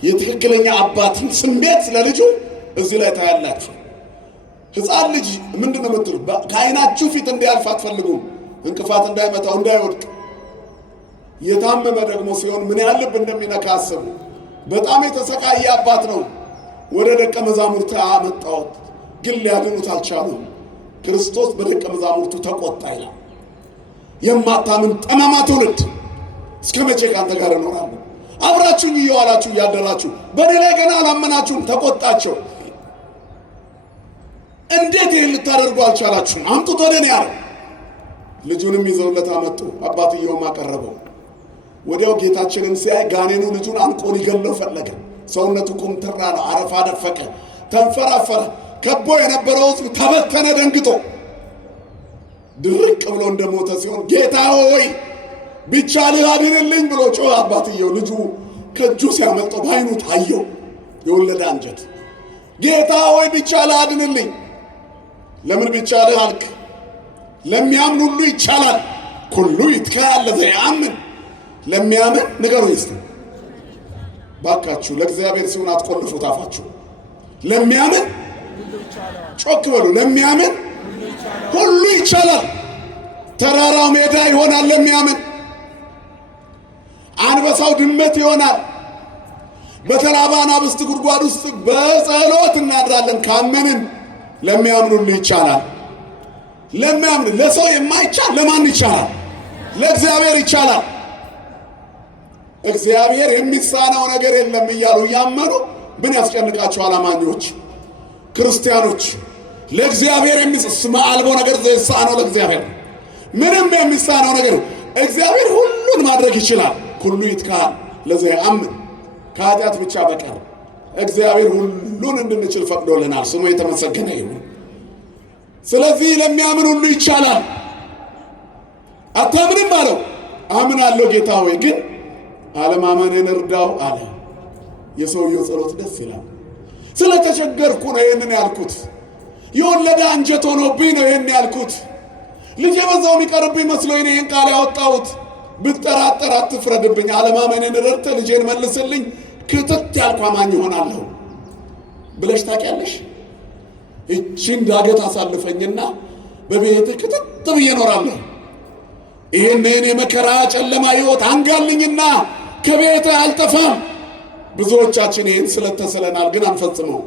የትክክለኛ አባትን ስሜት ለልጁ እዚህ ላይ ታያላችሁ። ሕፃን ልጅ ምንድነው የምትሉ? ከዓይናችሁ ፊት እንዲያልፍ አትፈልጉም። እንቅፋት እንዳይመታው እንዳይወድቅ። የታመመ ደግሞ ሲሆን ምን ያህል ልብ እንደሚነካ አስቡ። በጣም የተሰቃየ አባት ነው። ወደ ደቀ መዛሙርቱ አመጣሁት፣ ግን ሊያድኑት አልቻሉም። ክርስቶስ በደቀ መዛሙርቱ ተቆጣ ይላል። የማታምን ጠማማ ትውልድ እስከ መቼ ካንተ ጋር እኖራለሁ? አብራችሁኝ እየዋላችሁ እያደራችሁ በእኔ ላይ ገና አላመናችሁም። ተቆጣቸው። እንዴት ይህን ልታደርጉ አልቻላችሁም? አምጡት ወደ እኔ አለ። ልጁንም ይዘውለት አመጡ። አባትየውም አቀረበው። ወዲያው ጌታችንን ሲያይ ጋኔኑ ልጁን አንቆ ሊገለው ፈለገ። ሰውነቱ ኩምትር አለ፣ አረፋ ደፈቀ፣ ተንፈራፈረ። ከቦ የነበረው ሕዝብ ተበተነ ደንግጦ። ድርቅ ብሎ እንደሞተ ሲሆን ጌታ ሆይ ቢቻልህ አድንልኝ ብሎ ጮኸ አባትየው። ልጁ ከእጁ ሲያመልጠው በዓይኑ ታየው የወለደ አንጀት። ጌታ ሆይ ቢቻልህ አድንልኝ። ለምን ቢቻልህ አልክ? ለሚያምን ሁሉ ይቻላል። ኩሉ ይትካል ለዘያምን። ለሚያምን ንገሩኝ እስቲ ባካችሁ። ለእግዚአብሔር ሲሆን አትቆልፉት አፋችሁ። ለሚያምን ጮክ በሉ። ለሚያምን ሁሉ ይቻላል። ተራራው ሜዳ ይሆናል ለሚያምን። አንበሳው ድመት ይሆናል። በተራባ አናብስት ጉድጓድ ውስጥ በጸሎት እናድራለን ካመንን። ለሚያምን ሁሉ ይቻላል። ለሚያምን ለሰው የማይቻል ለማን ይቻላል? ለእግዚአብሔር ይቻላል። እግዚአብሔር የሚሳነው ነገር የለም እያሉ እያመኑ ምን ያስጨንቃቸዋል? አማኞች ክርስቲያኖች ለእግዚአብሔር የሚስማ አልቦ ነገር ዘይሳነው ለእግዚአብሔር ምንም የሚሳነው ነገር እግዚአብሔር ሁሉን ማድረግ ይችላል። ኩሉ ይትካል ለዘያምን። ከኃጢአት ብቻ በቀር እግዚአብሔር ሁሉን እንድንችል ፈቅዶልናል። ስሙ የተመሰገነ ይሁን። ስለዚህ ለሚያምን ሁሉ ይቻላል። አታምንም አለው። አምናለሁ ጌታ ሆይ ግን አለማመንን እርዳው አለ። የሰውየው ጸሎት ደስ ይላል። ስለተቸገርኩ ነው ይህንን ያልኩት። የወለደ አንጀት ሆኖብኝ ነው ይህን ያልኩት። ልጄ በዛው የሚቀርብኝ መስሎኝ ነው ይህን ቃል ያወጣሁት። ብጠራጠር አትፍረድብኝ። አለማመንን ረድተህ ልጄን መልስልኝ፣ ክትት ያልኩ አማኝ ይሆናለሁ ብለሽ ታውቂያለሽ? እቺን ዳገት አሳልፈኝና በቤትህ ክትት ብዬ እኖራለሁ። ይህንን የመከራ ጨለማ ሕይወት አንጋልኝና ከቤትህ አልጠፋም። ብዙዎቻችን ይህን ስለተሰለናል፣ ግን አንፈጽመው።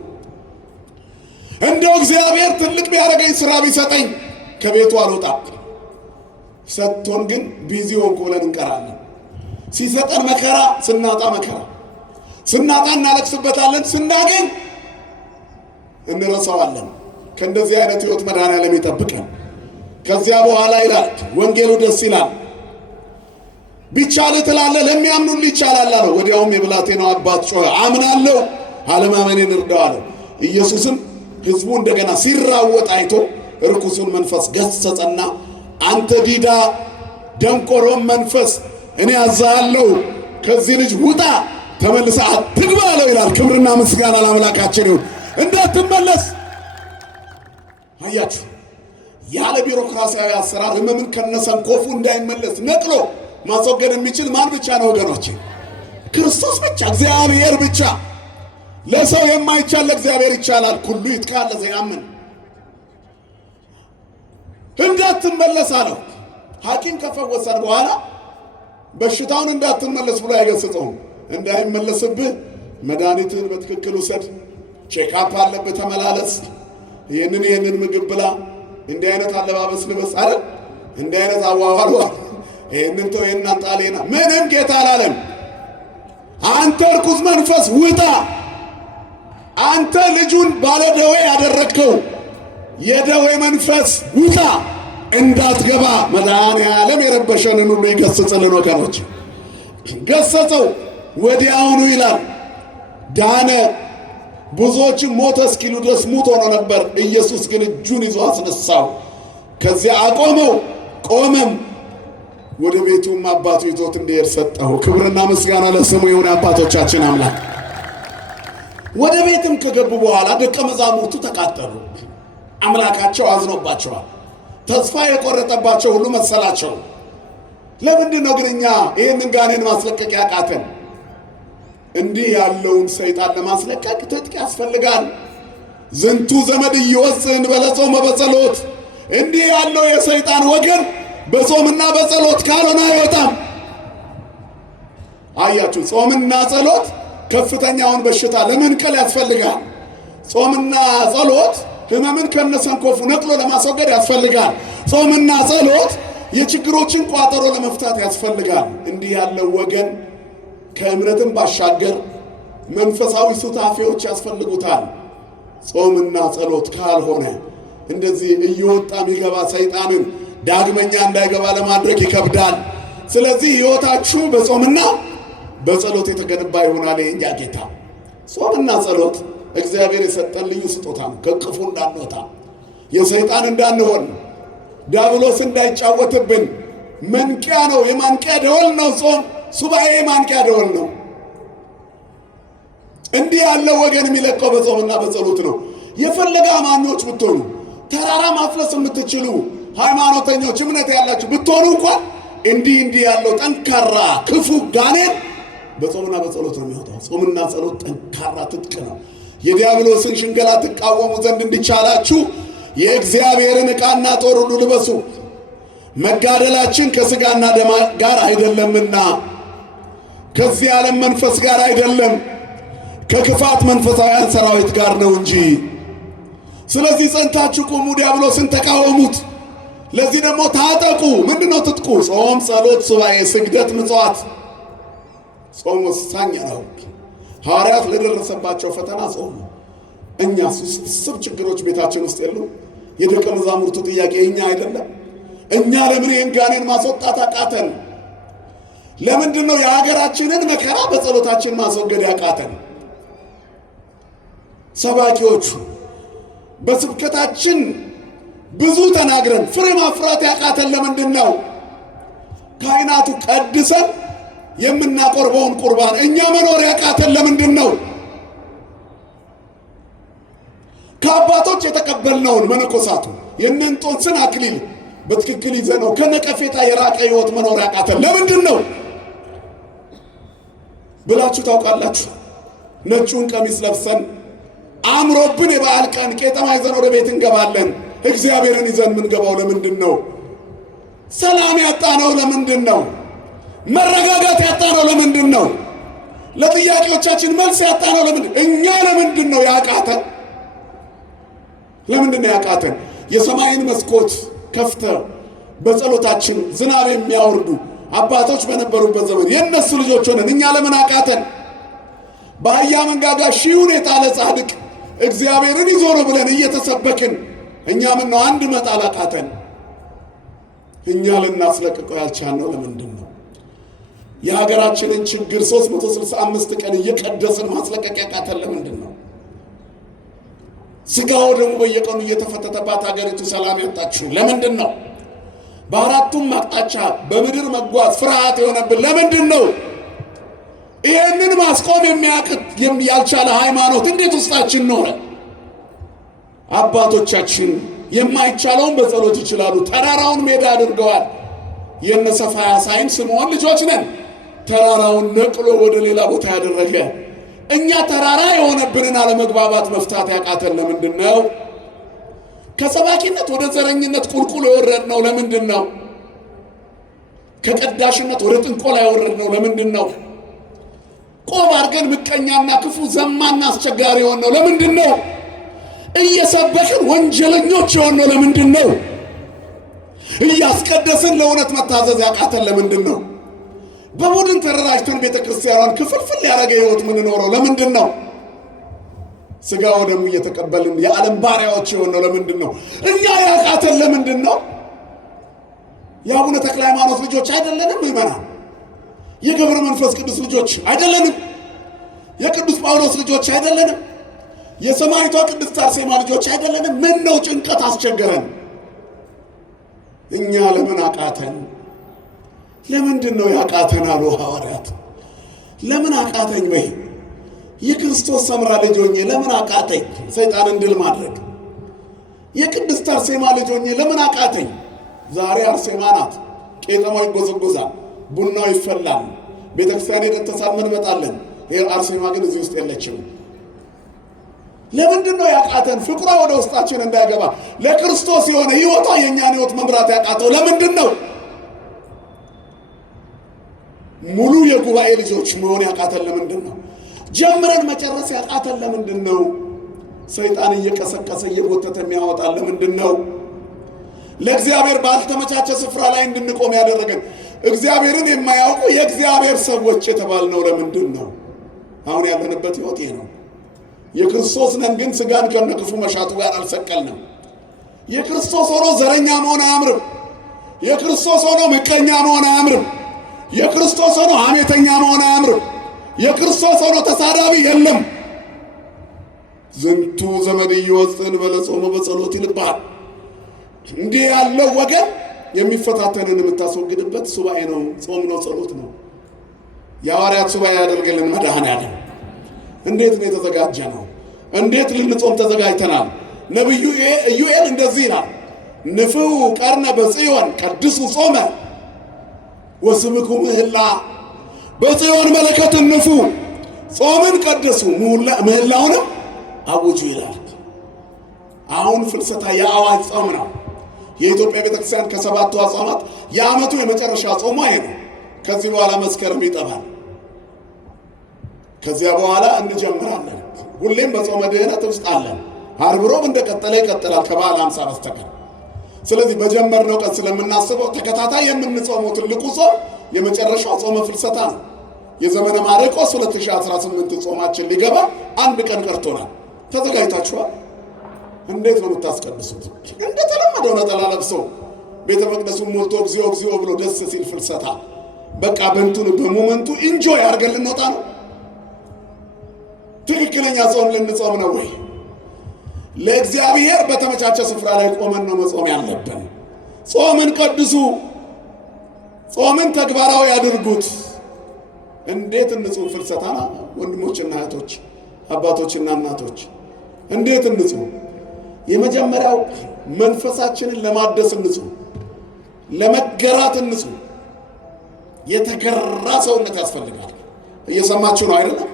እንደው እግዚአብሔር ትልቅ ቢያደርገኝ ሥራ ቢሰጠኝ ከቤቱ አልወጣም። ሰጥቶን ግን ቢዚ ሆንኩ ብለን እንቀራለን። ሲሰጠን መከራ፣ ስናጣ መከራ፣ ስናጣ እናለቅስበታለን፣ ስናገኝ እንረሳዋለን። ከእንደዚህ አይነት ሕይወት መድኃኔዓለም ይጠብቀን። ከዚያ በኋላ ይላል ወንጌሉ ደስ ይላል። ቢቻልህ ትላለህ፣ ለሚያምኑልህ ይቻላል አለው። ወዲያውም የብላቴናው አባት ጮኸ፣ አምናለሁ፣ አለማመኔን እርዳው አለው። ኢየሱስም ሕዝቡ እንደገና ሲራወጥ አይቶ ርኩሱን መንፈስ ገሰጸና አንተ ዲዳ ደንቆሮም መንፈስ እኔ አዝሃለሁ፣ ከዚህ ልጅ ውጣ፣ ተመልሰህ አትግባ አለው ይላል። ክብርና ምስጋና ለአምላካችን ይሁን። እንዳትመለስ አያችሁ፣ ያለ ቢሮክራሲያዊ አሰራር ሕመምን ከነሰንኮፉ እንዳይመለስ ነቅሎ ማስወገድ የሚችል ማን ብቻ ነው ወገኖቼ? ክርስቶስ ብቻ፣ እግዚአብሔር ብቻ። ለሰው የማይቻል ለእግዚአብሔር ይቻላል። ኩሉ ይትካል ለዘያምን። እንዳትመለስ አለው። ሐኪም ከፈወሰን በኋላ በሽታውን እንዳትመለስ ብሎ አይገስጸውም። እንዳይመለስብህ መድኃኒትህን በትክክል ውሰድ፣ ቼክአፕ አለብህ፣ ተመላለስ፣ ይህንን ምግብ ብላ፣ እንዲህ አይነት አለባበስ ልበስ አይደል፣ እንዲህ አይነት አዋዋል ይህንን ተው፣ ይህን አንጣሌና ምንም ጌታ አላለም። አንተ ርኩስ መንፈስ ውጣ! አንተ ልጁን ባለደዌ ያደረግከው የደዌ መንፈስ ውጣ! እንዳትገባ መድኃኔዓለም የረበሸንን ሁሉ ይገስጽልን ወገኖች። ገሰጸው፣ ወዲያውኑ ይላል ዳነ። ብዙዎችም ሞተ እስኪሉ ድረስ ሙት ሆኖ ነበር። ኢየሱስ ግን እጁን ይዞ አስነሳው። ከዚያ አቆመው፣ ቆመም። ወደ ቤቱም አባቱ ይዞት እንዲሄድ ሰጠው። ክብርና ምስጋና ለስሙ ይሁን አባቶቻችን አምላክ። ወደ ቤትም ከገቡ በኋላ ደቀ መዛሙርቱ ተቃጠሉ። አምላካቸው አዝኖባቸዋል። ተስፋ የቆረጠባቸው ሁሉ መሰላቸው። ለምንድን ነው ግን እኛ ይህንን ጋኔን ማስለቀቅ ያቃተን? እንዲህ ያለውን ሰይጣን ለማስለቀቅ ትጥቅ ያስፈልጋል። ዝንቱ ዘመድ እየወፅን በለጾም በጸሎት። እንዲህ ያለው የሰይጣን ወገን በጾምና በጸሎት ካልሆነ አይወጣም። አያችሁ፣ ጾምና ጸሎት ከፍተኛውን በሽታ ለመንቀል ያስፈልጋል። ጾምና ጸሎት ህመምን ከነሰንኮፉ ነቅሎ ለማስወገድ ያስፈልጋል። ጾምና ጸሎት የችግሮችን ቋጠሮ ለመፍታት ያስፈልጋል። እንዲህ ያለው ወገን ከእምነትም ባሻገር መንፈሳዊ ሱታፌዎች ያስፈልጉታል። ጾምና ጸሎት ካልሆነ እንደዚህ እየወጣ የሚገባ ሰይጣንን ዳግመኛ እንዳይገባ ለማድረግ ይከብዳል። ስለዚህ ሕይወታችሁ በጾምና በጸሎት የተገነባ ይሆናል። የእኛ ጌታ ጾምና ጸሎት እግዚአብሔር የሰጠን ልዩ ስጦታ ነው። ከቅፉ እንዳንወጣ፣ የሰይጣን እንዳንሆን፣ ዲያብሎስ እንዳይጫወትብን መንቂያ ነው። የማንቂያ ደወል ነው ጾም። ሱባኤ የማንቂያ ደወል ነው። እንዲህ ያለው ወገን የሚለቀው በጾምና በጸሎት ነው። የፈለገ አማኞች ብትሆኑ፣ ተራራ ማፍለስ የምትችሉ ሃይማኖተኞች፣ እምነት ያላችሁ ብትሆኑ እንኳን እንዲህ ያለው ጠንካራ ክፉ ጋኔን በጾምና በጸሎት ነው የሚወጣው። ጾምና ጸሎት ጠንካራ ትጥቅ ነው። የዲያብሎስን ሽንገላ ትቃወሙ ዘንድ እንዲቻላችሁ የእግዚአብሔርን ዕቃና ጦር ሁሉ ልበሱ። መጋደላችን ከሥጋና ደም ጋር አይደለምና ከዚህ ዓለም መንፈስ ጋር አይደለም፣ ከክፋት መንፈሳውያን ሰራዊት ጋር ነው እንጂ። ስለዚህ ጸንታችሁ ቁሙ፣ ዲያብሎስን ተቃወሙት። ለዚህ ደግሞ ታጠቁ። ምንድነው ትጥቁ? ጾም፣ ጸሎት፣ ሱባኤ፣ ስግደት፣ ምጽዋት። ጾም ወሳኝ ነው። ሐዋርያት ለደረሰባቸው ፈተና ጾሙ። እኛስ ውስብስብ ችግሮች ቤታችን ውስጥ የሉ? የደቀ መዛሙርቱ ጥያቄ እኛ አይደለም? እኛ ለምን ይህን ጋኔን ማስወጣት አቃተን? ለምንድን ነው የሀገራችንን መከራ በጸሎታችን ማስወገድ ያቃተን? ሰባኪዎቹ በስብከታችን ብዙ ተናግረን ፍሬ ማፍራት ያቃተን ለምንድን ነው? ካህናቱ ቀድሰን የምናቆርበውን ቁርባን እኛ መኖር ያቃተን ለምንድን ነው? ከአባቶች የተቀበልነውን መነኮሳቱ የእንጦንስን አክሊል በትክክል ይዘነው ከነቀፌታ የራቀ ሕይወት መኖር ያቃተን ለምንድን ነው ብላችሁ ታውቃላችሁ? ነጩን ቀሚስ ለብሰን አምሮብን የበዓል ቀን ቄጠማ ይዘን ወደ ቤት እንገባለን። እግዚአብሔርን ይዘን የምንገባው ለምንድን ነው? ሰላም ያጣነው ለምንድን ነው? መረጋጋት ያጣነው ለምንድን ነው? ለጥያቄዎቻችን መልስ ያጣነው ለምንድን? እኛ ለምንድን ነው ያቃተን? ለምንድን ነው ያቃተን? የሰማይን መስኮት ከፍተ በጸሎታችን ዝናብ የሚያወርዱ አባቶች በነበሩበት ዘመን የእነሱ ልጆች ሆነን እኛ ለምን አቃተን? በአህያ መንጋጋ ሺውን የጣለ ጻድቅ እግዚአብሔርን ይዞ ነው ብለን እየተሰበክን እኛ ምን ነው አንድ መጣል አቃተን? እኛ ልናስለቅቀው ያልቻልነው ለምንድን ነው? የሀገራችንን ችግር 365 ቀን እየቀደስን ማስለቀቅ ያቃተን ለምንድን ነው? ስጋው ደግሞ በየቀኑ እየተፈተተባት ሀገሪቱ ሰላም ያጣችው ለምንድን ነው? በአራቱም አቅጣጫ በምድር መጓዝ ፍርሃት የሆነብን ለምንድን ነው? ይህንን ማስቆም የሚያቅት ያልቻለ ሃይማኖት እንዴት ውስጣችን ኖረ? አባቶቻችን የማይቻለውን በጸሎት ይችላሉ። ተራራውን ሜዳ አድርገዋል። የነ ሰፋያ ሳይን ስምዖን ልጆች ነን። ተራራውን ነቅሎ ወደ ሌላ ቦታ ያደረገ እኛ ተራራ የሆነብንን አለመግባባት መፍታት ያቃተን ለምንድን ነው? ከሰባኪነት ወደ ዘረኝነት ቁልቁል የወረድነው ለምንድን ነው? ከቀዳሽነት ወደ ጥንቆላ ያወረድነው ለምንድን ነው? ቆብ አድርገን ምቀኛና ክፉ ዘማና አስቸጋሪ የሆነው ለምንድን ነው? እየሰበክን ወንጀለኞች የሆነው ለምንድን ነው? እያስቀደስን ለእውነት መታዘዝ ያቃተን ለምንድን ነው? በቡድን ተደራጅተን ቤተክርስቲያኗን ክፍልፍል ያደረገ ህይወት ምንኖረው ለምንድን ነው? ስጋ ወደሙ እየተቀበልን የዓለም ባሪያዎች የሆነው ለምንድን ነው? እኛ ያቃተን ለምንድን ነው? የአቡነ ተክለ ሃይማኖት ልጆች አይደለንም? ይመናል የገብረ መንፈስ ቅዱስ ልጆች አይደለንም? የቅዱስ ጳውሎስ ልጆች አይደለንም? የሰማዕቷ ቅድስት አርሴማ ልጆች አይደለንም? ምን ነው ጭንቀት አስቸገረን? እኛ ለምን አቃተን? ለምንድን ነው ያቃተን አሉ ሐዋርያት። ለምን አቃተኝ? ወይ የክርስቶስ ሰምራ ልጅ ሆኜ ለምን አቃተኝ ሰይጣንን ድል ማድረግ? የቅድስት አርሴማ ልጅ ሆኜ ለምን አቃተኝ? ዛሬ አርሴማ ናት። ቄጠማው ይጎዘጎዛል፣ ቡናው ይፈላል፣ ቤተክርስቲያን ሄደን ተሳልመን እንመጣለን። አርሴማ ግን እዚህ ውስጥ የለችም። ለምንድን ነው ያቃተን? ፍቅሯ ወደ ውስጣችን እንዳይገባ ለክርስቶስ የሆነ ህይወቷ የእኛን ህይወት መምራት ያቃተው ለምንድን ነው? ሙሉ የጉባኤ ልጆች መሆን ያቃተን ለምንድን ነው? ጀምረን መጨረስ ያቃተን ለምንድን ነው? ሰይጣን እየቀሰቀሰ እየጎተተ የሚያወጣን ለምንድን ነው? ለእግዚአብሔር ባልተመቻቸ ስፍራ ላይ እንድንቆም ያደረገን እግዚአብሔርን የማያውቁ የእግዚአብሔር ሰዎች የተባልነው ለምንድን ነው? አሁን ያለንበት ህይወት ይሄ ነው። የክርስቶስ ነን፣ ግን ስጋን ከነክፉ መሻቱ ጋር አልሰቀልንም። የክርስቶስ ሆኖ ዘረኛ መሆን አያምርም። የክርስቶስ ሆኖ ምቀኛ መሆን አያምርም። የክርስቶስ ሆኖ ሐሜተኛ መሆን አያምርም። የክርስቶስ ሆኖ ተሳዳቢ የለም። ዝንቱ ዘመድ ይወፅን በለጾሙ በጸሎት ይልባል። እንዲህ ያለው ወገን የሚፈታተንን የምታስወግድበት ሱባኤ ነው፣ ጾም ነው፣ ጸሎት ነው። የሐዋርያት ሱባኤ ያደርግልን መድኃኔዓለም። እንዴት ነው የተዘጋጀ ነው? እንዴት ልንጾም ተዘጋጅተናል? ነቢዩ ኢዩኤል እንደዚህ ይላል፣ ንፍሑ ቀርነ በጽዮን ቀድሱ ጾመ ወስብኩ ምህላ። በጽዮን መለከትን ንፉ፣ ጾምን ቀደሱ፣ ምህላውንም አውጁ ይላል። አሁን ፍልሰታ የአዋጅ ጾም ነው። የኢትዮጵያ ቤተክርስቲያን ከሰባቱ አጽዋማት የዓመቱ የመጨረሻ ጾሟ ይሄ ነው። ከዚህ በኋላ መስከረም ይጠባል። ከዚያ በኋላ እንጀምራለን። ሁሌም በጾመ ድኅነት ውስጥ አለን። ዓርብ ሮብ እንደቀጠለ ይቀጥላል ከበዓለ ሃምሳ በስተቀር። ስለዚህ በጀመርነው ቀን ስለምናስበው ተከታታይ የምንጾመው ትልቁ ጾም የመጨረሻው ጾመ ፍልሰታ ነው። የዘመነ ማርቆስ 2018 ጾማችን ሊገባ አንድ ቀን ቀርቶናል። ተዘጋጅታችኋል? እንዴት ነው የምታስቀድሱት? እንደተለመደው ነጠላ ለብሰው ቤተ መቅደሱን ሞልቶ እግዚኦ እግዚኦ ብሎ ደስ ሲል ፍልሰታ በቃ በእንቱን በሞመንቱ ኢንጆይ አድርገን ልንወጣ ነው? ትክክለኛ ጾም ልንጾም ነው ወይ? ለእግዚአብሔር በተመቻቸ ስፍራ ላይ ቆመን ነው መጾም ያለብን። ጾምን ቀድሱ፣ ጾምን ተግባራዊ ያድርጉት። እንዴት እንጹም? ፍልሰታና ወንድሞችና እህቶች፣ አባቶችና እናቶች እንዴት እንጹም? የመጀመሪያው መንፈሳችንን ለማደስ እንጹም፣ ለመገራት እንጹም። የተገራ ሰውነት ያስፈልጋል። እየሰማችሁ ነው አይደለም?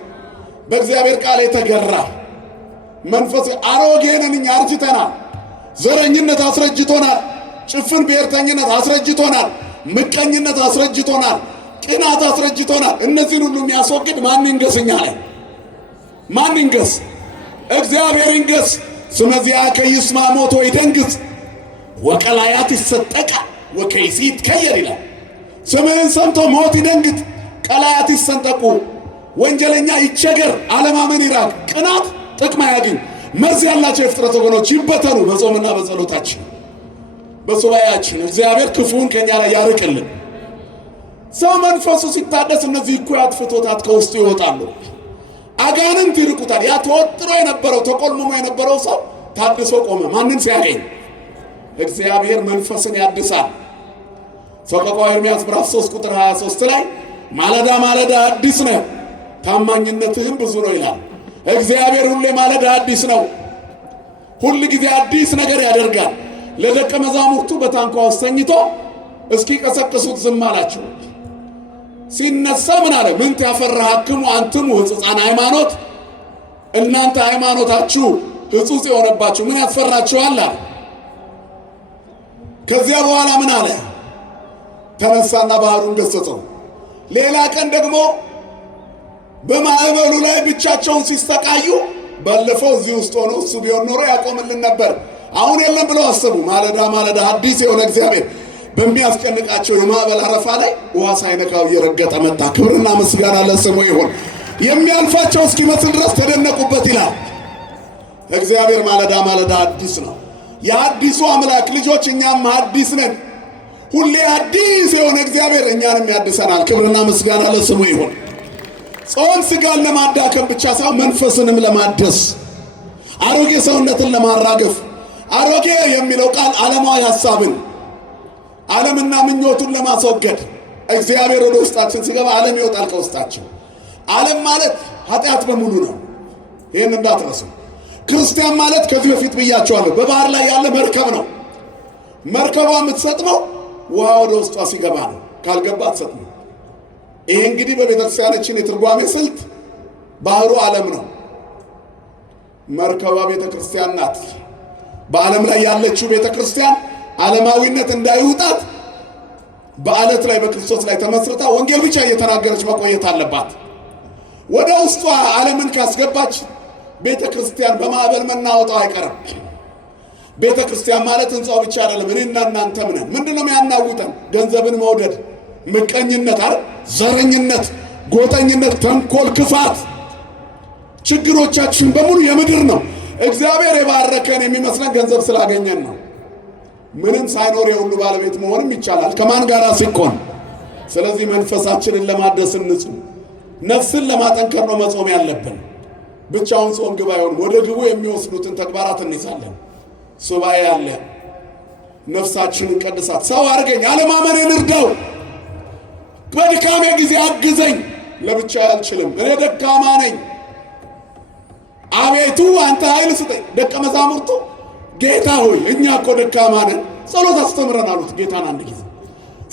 በእግዚአብሔር ቃል የተገራ መንፈስ። አሮጌንን እኛ አርጅተናል። ዘረኝነት አስረጅቶናል። ጭፍን ብሔርተኝነት አስረጅቶናል። ምቀኝነት አስረጅቶናል። ቅናት አስረጅቶናል። እነዚህን ሁሉ የሚያስወግድ ማን ይንገስ? እኛ ላይ ማን ይንገስ? እግዚአብሔር ይንገስ። ስመዚያ ከይስማ ሞቶ ይደንግጽ ወቀላያት ይሰጠቃ ወከይሲ ይትከየር ይላል። ስምህን ሰምቶ ሞት ይደንግጥ፣ ቀላያት ይሰንጠቁ፣ ወንጀለኛ ይቸገር፣ አለማመን ይራቅ፣ ቅናት ጥቅም ያገኝ፣ መርዝ ያላቸው የፍጥረት ወገኖች ይበተኑ። በጾምና በጸሎታችን በሱባኤያችን እግዚአብሔር ክፉን ከኛ ላይ ያርቅልን። ሰው መንፈሱ ሲታደስ እነዚህ እኩያት ፍቶታት ከውስጡ ይወጣሉ። አጋንንት ይርቁታል። ያ ተወጥሮ የነበረው ተቆልምሞ የነበረው ሰው ታድሶ ቆመ። ማንን ሲያገኝ? እግዚአብሔር መንፈስን ያድሳል። ሰቆቃወ ኤርምያስ ምዕራፍ 3 ቁጥር 23 ላይ ማለዳ ማለዳ አዲስ ነው ታማኝነትህም ብዙ ነው ይላል። እግዚአብሔር ሁሌ ማለዳ አዲስ ነው። ሁል ጊዜ አዲስ ነገር ያደርጋል። ለደቀ መዛሙርቱ በታንኳ ውስጥ ተኝቶ እስኪ ቀሰቅሱት ዝም አላቸው። ሲነሳ ምን አለ? ምንት ያፈራሃክሙ አንትሙ ሕጹፃነ ሃይማኖት፣ እናንተ ሃይማኖታችሁ ሕጹፅ የሆነባችሁ ምን ያስፈራችኋል አለ። ከዚያ በኋላ ምን አለ? ተነሳና ባህሩን ገሰጸው። ሌላ ቀን ደግሞ በማዕበሉ ላይ ብቻቸውን ሲስተቃዩ ባለፈው እዚህ ውስጥ ሆኖ እሱ ቢሆን ኖሮ ያቆምልን ነበር። አሁን የለም ብለው አሰቡ። ማለዳ ማለዳ አዲስ የሆነ እግዚአብሔር በሚያስጨንቃቸው የማዕበል አረፋ ላይ ውሃ ሳይነካው እየረገጠ መጣ። ክብርና ምስጋና ለስሙ ይሁን። የሚያልፋቸው እስኪመስል ድረስ ተደነቁበት ይላል። እግዚአብሔር ማለዳ ማለዳ አዲስ ነው። የአዲሱ አምላክ ልጆች እኛም አዲስ ነን። ሁሌ አዲስ የሆነ እግዚአብሔር እኛንም ያድሰናል። ክብርና ምስጋና ለስሙ ይሁን። ጾም ስጋን ለማዳከም ብቻ ሳይሆን መንፈስንም ለማደስ፣ አሮጌ ሰውነትን ለማራገፍ። አሮጌ የሚለው ቃል ዓለማዊ ሐሳብን፣ ዓለምና ምኞቱን ለማስወገድ እግዚአብሔር ወደ ውስጣችን ሲገባ ዓለም ይወጣል ከውስጣችን። ዓለም ማለት ኃጢአት በሙሉ ነው። ይህን እንዳትረሱ። ክርስቲያን ማለት ከዚህ በፊት ብያቸዋለሁ፣ በባህር ላይ ያለ መርከብ ነው። መርከቧ የምትሰጥመው ውሃ ወደ ውስጧ ሲገባ ነው። ካልገባ አትሰጥም። ይሄ እንግዲህ በቤተክርስቲያናችን የትርጓሜ ስልት ባህሩ ዓለም ነው፣ መርከቧ ቤተክርስቲያን ናት። በዓለም ላይ ያለችው ቤተክርስቲያን ዓለማዊነት እንዳይውጣት በዓለት ላይ በክርስቶስ ላይ ተመስርታ ወንጌል ብቻ እየተናገረች መቆየት አለባት። ወደ ውስጧ ዓለምን ካስገባች ቤተክርስቲያን በማዕበል መናወጣው አይቀርም። ቤተክርስቲያን ማለት ሕንጻው ብቻ አይደለም፣ እኔና እናንተም ነን። ምንድነው የሚያናውጠን? ገንዘብን መውደድ፣ ምቀኝነት፣ ዘረኝነት፣ ጎጠኝነት፣ ተንኮል፣ ክፋት። ችግሮቻችን በሙሉ የምድር ነው። እግዚአብሔር የባረከን የሚመስለን ገንዘብ ስላገኘን ነው። ምንም ሳይኖር የሁሉ ባለቤት መሆንም ይቻላል ከማን ጋር ሲኮን። ስለዚህ መንፈሳችንን ለማደስ እንጹም። ነፍስን ለማጠንከር ነው መጾም ያለብን። ብቻውን ጾም ግብ አይሆንም። ወደ ግቡ የሚወስዱትን ተግባራት እንይዛለን። ሱባኤ አለ። ነፍሳችንን ቀድሳት። ሰው አድርገኝ፣ አለማመኔን እርዳው፣ በድካሜ ጊዜ አግዘኝ፣ ለብቻ አልችልም፣ እኔ ደካማ ነኝ፣ አቤቱ አንተ ኃይል ስጠኝ። ደቀ መዛሙርቱ ጌታ ሆይ እኛ እኮ ደካማ ነን፣ ጸሎት አስተምረን አሉት ጌታን። አንድ ጊዜ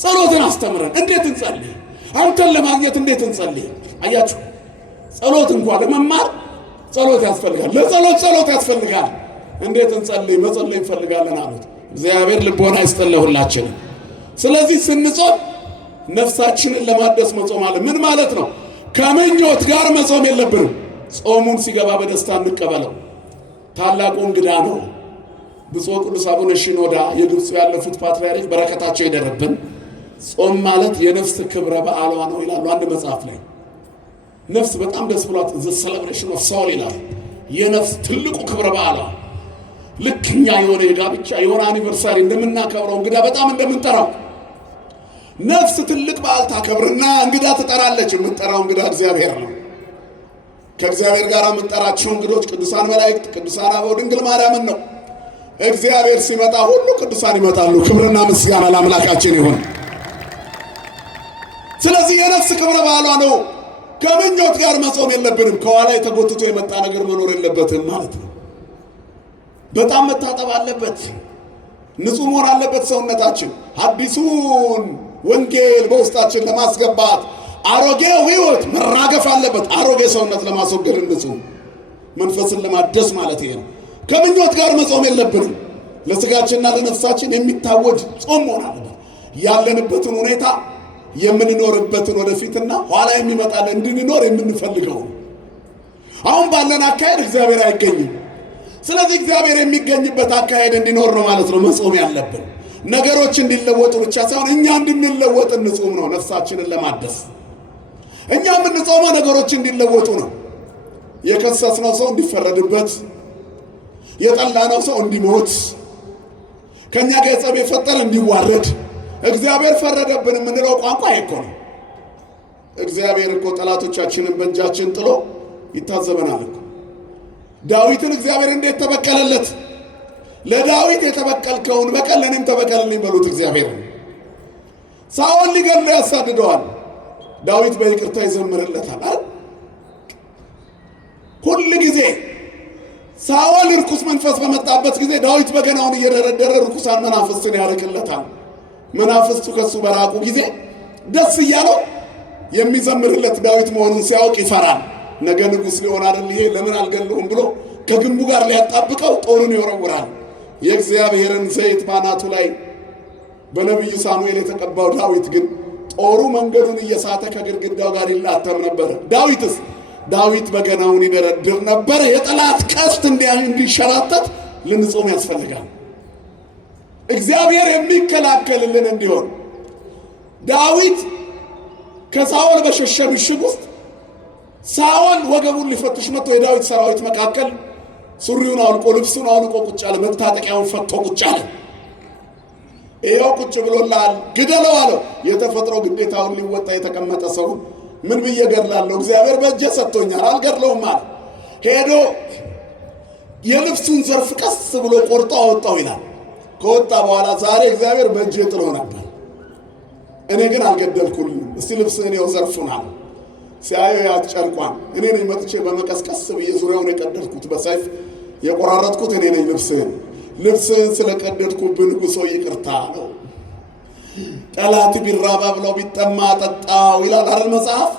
ጸሎትን አስተምረን፣ እንዴት እንጸልይ? አንተን ለማግኘት እንዴት እንጸልይ? አያችሁ፣ ጸሎት እንኳን ለመማር ጸሎት ያስፈልጋል። ለጸሎት ጸሎት ያስፈልጋል። እንዴት እንጸልይ? መጸለይ እንፈልጋለን አሉት። እግዚአብሔር ልቦና ይስጠን። ስለዚህ ስንጾም ነፍሳችንን ለማደስ መጾም አለ። ምን ማለት ነው? ከምኞት ጋር መጾም የለብንም። ጾሙን ሲገባ በደስታ እንቀበለው። ታላቁ እንግዳ ነው። ብፁዕ ቅዱስ አቡነ ሺኖዳ የግብፁ ያለፉት ፓትርያርክ በረከታቸው ይደረብን። ጾም ማለት የነፍስ ክብረ በዓሏ ነው ይላሉ አንድ መጽሐፍ ላይ። ነፍስ በጣም ደስ ብሏት ዘ ሴሌብሬሽን ኦፍ ሶል ይላል። የነፍስ ትልቁ ክብረ በዓሏ ልክ እኛ የሆነ የጋብቻ የሆነ አኒቨርሳሪ እንደምናከብረው እንግዳ በጣም እንደምንጠራው ነፍስ ትልቅ በዓል ታከብርና እንግዳ ትጠራለች። የምትጠራው እንግዳ እግዚአብሔር ነው። ከእግዚአብሔር ጋር የምትጠራቸው እንግዶች ቅዱሳን መላእክት፣ ቅዱሳን አበው፣ ድንግል ማርያምን ነው። እግዚአብሔር ሲመጣ ሁሉ ቅዱሳን ይመጣሉ። ክብርና ምስጋና ለአምላካችን ይሁን። ስለዚህ የነፍስ ክብረ በዓሏ ነው። ከምኞት ጋር መጾም የለብንም። ከኋላ የተጎትቶ የመጣ ነገር መኖር የለበትም ማለት ነው። በጣም መታጠብ አለበት። ንጹህ መሆን አለበት ሰውነታችን። አዲሱን ወንጌል በውስጣችን ለማስገባት አሮጌው ሕይወት መራገፍ አለበት። አሮጌ ሰውነት ለማስወገድ ንጹህ መንፈስን ለማደስ ማለት ይሄ ነው። ከምኞት ጋር መጾም የለብንም። ለስጋችንና ለነፍሳችን የሚታወጅ ጾም መሆን አለበት። ያለንበትን ሁኔታ የምንኖርበትን ወደፊትና ኋላ የሚመጣል እንድንኖር የምንፈልገው። አሁን ባለን አካሄድ እግዚአብሔር አይገኝም። ስለዚህ እግዚአብሔር የሚገኝበት አካሄድ እንዲኖር ነው ማለት ነው መጾም ያለብን። ነገሮች እንዲለወጡ ብቻ ሳይሆን እኛ እንድንለወጥ እንጾም ነው ነፍሳችንን ለማደስ። እኛ የምንጾመው ነገሮች እንዲለወጡ ነው። የከሰስነው ሰው እንዲፈረድበት፣ የጠላነው ሰው እንዲሞት፣ ከኛ ጋር ጸብ የፈጠረ እንዲዋረድ። እግዚአብሔር ፈረደብን የምንለው ቋንቋ እኮ ነው። እግዚአብሔር እኮ ጠላቶቻችንን በእጃችን ጥሎ ይታዘበናል እኮ። ዳዊትን እግዚአብሔር እንዴት ተበቀለለት? ለዳዊት የተበቀልከውን በቀል ለእኔም ተበቀልልኝ በሉት እግዚአብሔር። ሳኦል ሊገድለው ያሳድደዋል፣ ዳዊት በይቅርታ ይዘምርለታል። ሁል ጊዜ ሳኦል ርኩስ መንፈስ በመጣበት ጊዜ ዳዊት በገናውን እየደረደረ ርኩሳን መናፍስትን ያርቅለታል። መናፍስቱ ከሱ በራቁ ጊዜ ደስ እያለው የሚዘምርለት ዳዊት መሆኑን ሲያውቅ ይፈራል። ነገ ንጉሥ ሊሆን አይደል ይሄ ለምን አልገለውም ብሎ ከግንቡ ጋር ሊያጣብቀው ጦሩን ይወረውራል። የእግዚአብሔርን ዘይት ባናቱ ላይ በነቢዩ ሳሙኤል የተቀባው ዳዊት ግን ጦሩ መንገዱን እየሳተ ከግድግዳው ጋር ይላተም ነበር። ዳዊት በገናውን ይደረድር ነበር። የጠላት ቀስት እንዲሸራተት ልንጾም ያስፈልጋል። እግዚአብሔር የሚከላከልልን እንዲሆን ዳዊት ከሳኦል በሸሸ ምሽግ ውስጥ ሳኦል ወገቡን ሊፈትሽ መጥቶ የዳዊት ሰራዊት መካከል ሱሪውን አውልቆ ልብሱን አውልቆ ቁጭ አለ። መታጠቂያውን ፈቶ ቁጭ አለ። ይኸው ቁጭ ብሎላል፣ ግደለው አለው። የተፈጥሮ ግዴታውን ሊወጣ የተቀመጠ ሰው ምን ብዬ ገድላለሁ? እግዚአብሔር በእጄ ሰጥቶኛል፣ አልገድለውም አለ። ሄዶ የልብሱን ዘርፍ ቀስ ብሎ ቆርጦ አወጣው ይላል። ከወጣ በኋላ ዛሬ እግዚአብሔር በእጄ ጥሎ ነበር፣ እኔ ግን አልገደልኩልም። እስቲ ልብስህን ይኸው ዘርፉን አለ። ሲያየው ያት ጨርቋን እኔ ነኝ መጥቼ በመቀስቀስ ብዬ ዙሪያውን የቀደድኩት በሰይፍ የቆራረጥኩት እኔ ነኝ። ልብስህን ስለቀደድኩብህ ንጉሶ ይቅርታ ነው። ጠላት ቢራባ ብለው ቢጠማ ጠጣው ይላል አይደል መጽሐፍ።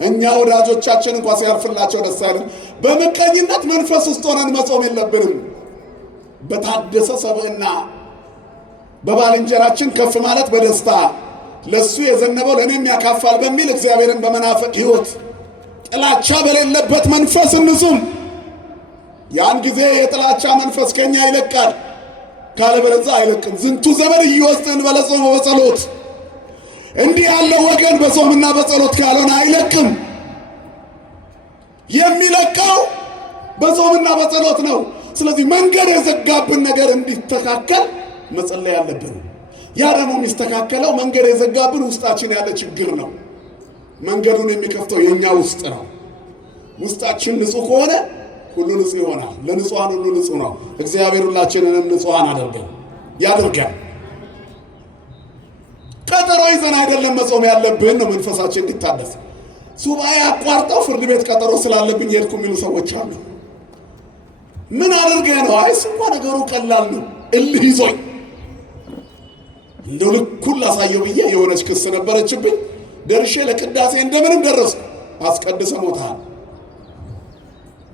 እኛ ወዳጆቻችን እንኳን ሲያልፍላቸው ደስ አይልም። በምቀኝነት መንፈስ ውስጥ ሆነን መጾም የለብንም። በታደሰ ሰብዕና በባልንጀራችን ከፍ ማለት በደስታ ለሱ የዘነበው ለእኔም ያካፋል በሚል እግዚአብሔርን በመናፈቅ ሕይወት ጥላቻ በሌለበት መንፈስ እንጹም። ያን ጊዜ የጥላቻ መንፈስ ከኛ ይለቃል፣ ካለበለዚያ አይለቅም። ዝንቱ ዘመን እየወስጥን በለጾም በጸሎት እንዲህ ያለው ወገን በጾምና በጸሎት ካልሆነ አይለቅም። የሚለቀው በጾምና በጸሎት ነው። ስለዚህ መንገድ የዘጋብን ነገር እንዲስተካከል መጸለይ አለብን። ያ ደግሞ የሚስተካከለው መንገድ የዘጋብን ውስጣችን ያለ ችግር ነው። መንገዱን የሚከፍተው የኛ ውስጥ ነው። ውስጣችን ንጹህ ከሆነ ሁሉ ንጹህ ይሆናል። ለንጹሃን ሁሉ ንጹህ ነው። እግዚአብሔር ሁላችንንም ንጹሃን ያድርገን። ቀጠሮ ይዘን አይደለም መጾም ያለብን ነው መንፈሳችን እንዲታደስ። ሱባኤ አቋርጠው ፍርድ ቤት ቀጠሮ ስላለብኝ ሄድኩ የሚሉ ሰዎች አሉ። ምን አድርገህ ነው? አይ እሱማ ነገሩ ቀላል ነው፣ እልህ ይዞኝ እንደው ልኩን ላሳየው ብዬ የሆነች ክስ ነበረችብኝ። ደርሼ ለቅዳሴ እንደምንም ደረስኩ። አስቀድሰ ሞታል።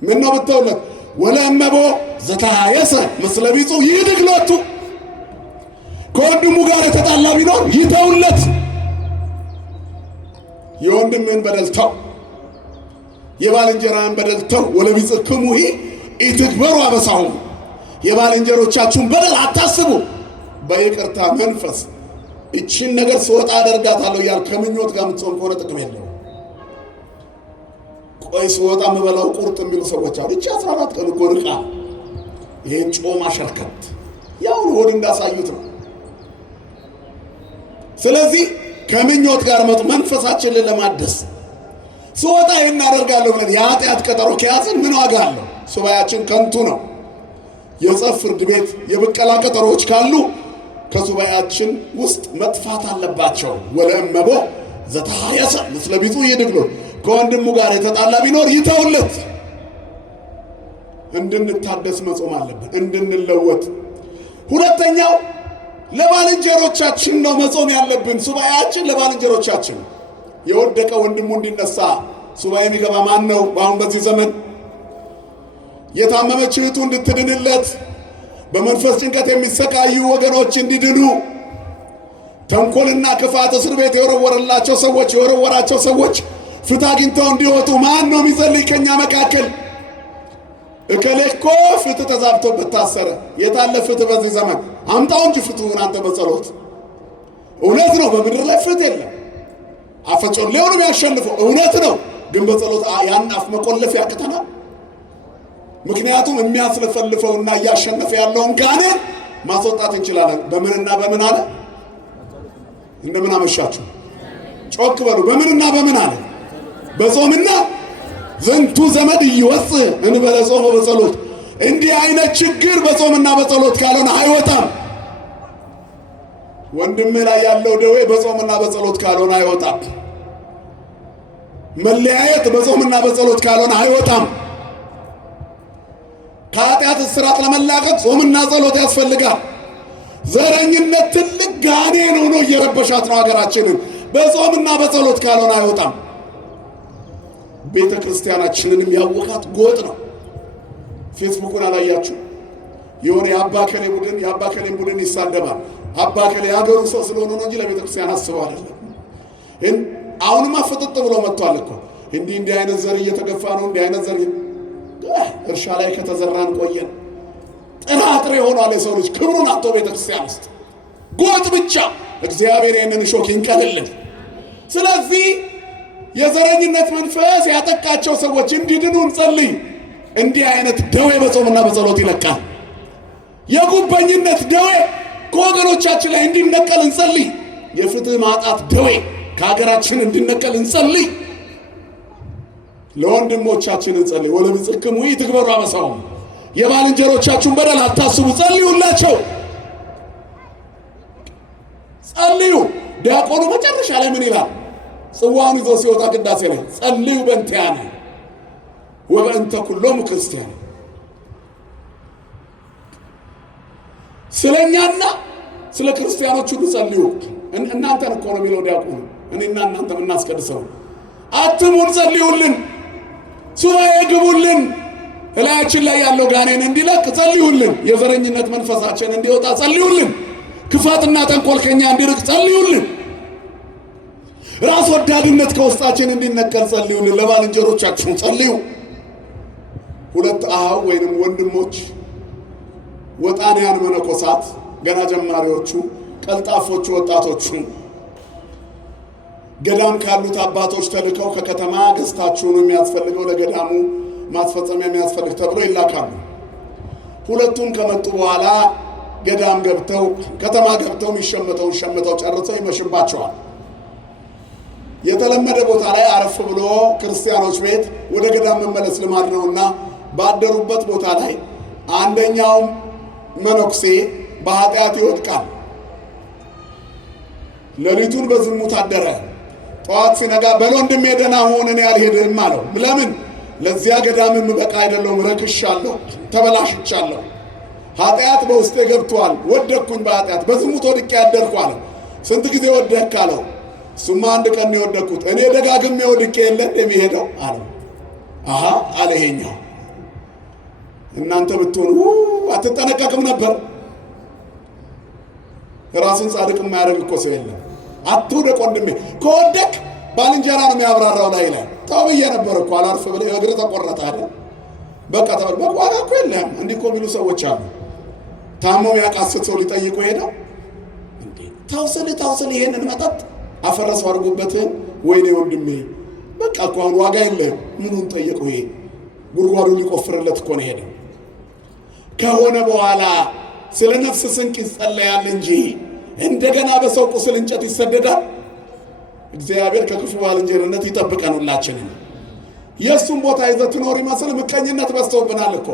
ምን ነው ብተውለት? ወለእመቦ ዘተሃየሰ ምስለ ቢጹ ይድግ ሎቱ። ከወንድሙ ጋር የተጣላ ቢኖር ይተውለት። የወንድምህን በደል ተው፣ የባልንጀራህን በደል ተው። ወለቢጽክሙ ኢትግበሩ አበሳሁ። የባልንጀሮቻችሁን በደል አታስቡ። በይቅርታ መንፈስ እቺን ነገር ስወጣ አደርጋታለሁ ያል ከምኞት ጋር ምትጾም ከሆነ ጥቅም የለው። ቆይ ስወጣ የምበላው ቁርጥ የሚሉ ሰዎች አሉ። እቺ 14 ቀን እኮ ርቃ ይሄን ጮማ ሸርከት ያው ሆድ እንዳሳዩት ነው። ስለዚህ ከምኞት ጋር መጡ መንፈሳችንን ለማደስ ስወጣ ይሄን አደርጋለሁ ብለን የኃጢአት ቀጠሮ ከያዝን ምን ዋጋ አለው? ሱባኤያችን ከንቱ ነው። የጸብ ፍርድ ቤት የብቀላ ቀጠሮዎች ካሉ ከሱባኤያችን ውስጥ መጥፋት አለባቸው። ወለእመቦ ዘተሃየሰ ምስለ ቢጹ ይድግ ሎቱ። ከወንድሙ ጋር የተጣላ ቢኖር ይተውለት። እንድንታደስ መጾም አለብን፣ እንድንለወጥ። ሁለተኛው ለባልንጀሮቻችን ነው መጾም ያለብን። ሱባኤያችን ለባልንጀሮቻችን። የወደቀ ወንድሙ እንዲነሳ ሱባኤ የሚገባ ማን ነው? በአሁን በዚህ ዘመን የታመመች እህቱ እንድትድንለት፣ በመንፈስ ጭንቀት የሚሰቃዩ ወገኖች እንዲድኑ፣ ተንኮልና ክፋት እስር ቤት የወረወራቸው ሰዎች ፍትህ አግኝተው እንዲወጡ ማን ነው የሚጸልይ ከኛ መካከል? እከሌ እኮ ፍትህ ተዛብቶበት ታሰረ። የታለ ፍትህ በዚህ ዘመን? አምጣው እንጂ ፍትሁን አንተ በጸሎት። እውነት ነው በምድር ላይ ፍትህ የለም። አፈጮሌው ነው የሚያሸንፈው። እውነት ነው። ግን በጸሎት ያን አፍ መቆለፍ ያቅተናል። ምክንያቱም የሚያስለፈልፈውና እያሸነፈ ያለውን ጋኔን ማስወጣት እንችላለን። በምንና በምን አለ? እንደምን አመሻችሁ። ጮክ በሉ። በምንና በምን አለ? በጾምና ዝንቱ ዘመድ ይወጽእ እንበለ ጾም በጸሎት። እንዲህ አይነት ችግር በጾምና በጸሎት ካልሆነ አይወጣም። ወንድምህ ላይ ያለው ደዌ በጾምና በጸሎት ካልሆነ አይወጣም። መለያየት በጾምና በጸሎት ካልሆነ አይወጣም። ከኃጢአት እስራት ለመላቀቅ ጾምና ጸሎት ያስፈልጋል። ዘረኝነት ትልቅ ጋኔን ሆኖ እየረበሻት ነው ሀገራችንን። በጾምና በጸሎት ካልሆነ አይወጣም። ቤተ ክርስቲያናችንንም ያወቃት ጎጥ ነው። ፌስቡኩን አላያችሁ? የሆነ የአባከሌን ቡድን ይሳደባል። አባከሌ ያገሩ ሰው ስለሆነ ነው እንጂ ለቤተክርስቲያን አስበው አይደለም። አሁንም አፈጥጥ ብሎ መጥቷል እኮ እንዲህ አይነት ዘር እየተገፋ ነው። እንዲህ አይነት ዘር እርሻ ላይ ከተዘራን ቆየን። ጥራጥሬ ሆኗል የሰው ልጅ ክብሩን አጥቶ ቤተክርስቲያን ውስጥ ጎጥ ብቻ። እግዚአብሔር ይህንን እሾክ ይንቀልልን። ስለዚህ የዘረኝነት መንፈስ ያጠቃቸው ሰዎች እንዲድኑ እንጸልይ። እንዲህ አይነት ደዌ በጾምና በጸሎት ይለቃል። የጉበኝነት ደዌ ከወገኖቻችን ላይ እንዲነቀል እንጸልይ። የፍትህ ማጣት ደዌ ከሀገራችን እንዲነቀል እንጸልይ። ለወንድሞቻችን እንጸልይ። ወለብጽሕክሙ ኢትግበሩ አመፃሆሙ፣ የባልንጀሮቻችሁን በደል አታስቡ፣ ጸልዩላቸው። ጸልዩ። ዲያቆኑ መጨረሻ ላይ ምን ይላል? ጽዋውን ይዞ ሲወጣ ቅዳሴ ላይ ጸልዩ በእንቲአነ ወበእንተ ኩሎሙ ክርስቲያን፣ ስለኛና ስለ ክርስቲያኖች ሁሉ ጸልዩ። እናንተን እኮ ነው የሚለው ዲያቆኑ። እኔና እናንተ የምናስቀድሰው አትሙን፣ ጸልዩልን፣ ሱባኤ ግቡልን፣ እላያችን ላይ ያለው ጋኔን እንዲለቅ ጸልዩልን፣ የዘረኝነት መንፈሳችን እንዲወጣ ጸልዩልን፣ ክፋትና ተንኮል ከኛ እንዲርቅ ጸልዩልን፣ ራስ ወዳድነት ከውስጣችን እንዲነቀል ጸልዩልን፣ ለባልንጀሮቻችሁ ጸልዩ። ሁለት አሃው ወይንም ወንድሞች ወጣንያን መነኮሳት ገና ጀማሪዎቹ ቀልጣፎቹ ወጣቶቹ ገዳም ካሉት አባቶች ተልከው ከከተማ ገዝታችሁ ነው የሚያስፈልገው ለገዳሙ ማስፈጸሚያ የሚያስፈልግ ተብሎ ይላካሉ። ሁለቱም ከመጡ በኋላ ገዳም ገብተው ከተማ ገብተው ሸምተው ጨርሰው ይመሽባቸዋል። የተለመደ ቦታ ላይ አረፍ ብሎ ክርስቲያኖች ቤት ወደ ገዳም መመለስ ልማድ ነውና ባደሩበት ቦታ ላይ አንደኛው መነኩሴ በኃጢአት ይወድቃል። ሌሊቱን በዝሙት አደረ። ጠዋት ሲነጋ በወንድሜ ደህና ሁን እኔ አልሄድም አለው። ለምን? ለዚያ ገዳም ምበቃ አይደለሁም፣ ረክሻለሁ፣ ተበላሽቻለሁ፣ ኃጢአት በውስጤ ገብቷል፣ ወደቅኩኝ፣ በኃጢአት በዝሙት ወድቄ ያደርኩ አለ። ስንት ጊዜ ወደቅክ አለው። እሱማ አንድ ቀን ነው የወደቅኩት። እኔ ደጋግሜ ወድቄ የለ እንደሚሄደው አለው። አሃ አለ ይሄኛው። እናንተ ብትሆኑ አትጠነቀቅም ነበር? ራሱን ጻድቅ የማያደርግ እኮ ሰው የለም። አትውደቅ ወንድሜ፣ ከወደቅ ባልንጀራ ነው የሚያብራራው ላይ ላይ ተው ብዬ ነበር እኮ አላርፍ ብለህ እግር ተቆረጠ አይደል? በቃ ተበል በቋጋ እኮ የለም። እንዲህ እኮ የሚሉ ሰዎች አሉ። ታሞ የሚያቃስት ሰው ሊጠይቁ ሄደው እንዴ ታውስል ይሄንን መጠጥ አፈረሰው አድርጉበትን። ወይኔ ወንድሜ በቃ እኮ አሁን ዋጋ የለም። ምኑን ጠየቁ? ይሄ ጉድጓዱን ሊቆፍርለት እኮ ነው ሄደው። ከሆነ በኋላ ስለ ነፍስ ስንቅ ይጸለያል እንጂ እንደገና በሰው ቁስል እንጨት ይሰደዳል። እግዚአብሔር ከክፉ ባልንጀርነት ይጠብቀን ሁላችንን። የእሱን ቦታ ይዘህ ትኖር ይመስል ምቀኝነት በዝቶብናል እኮ።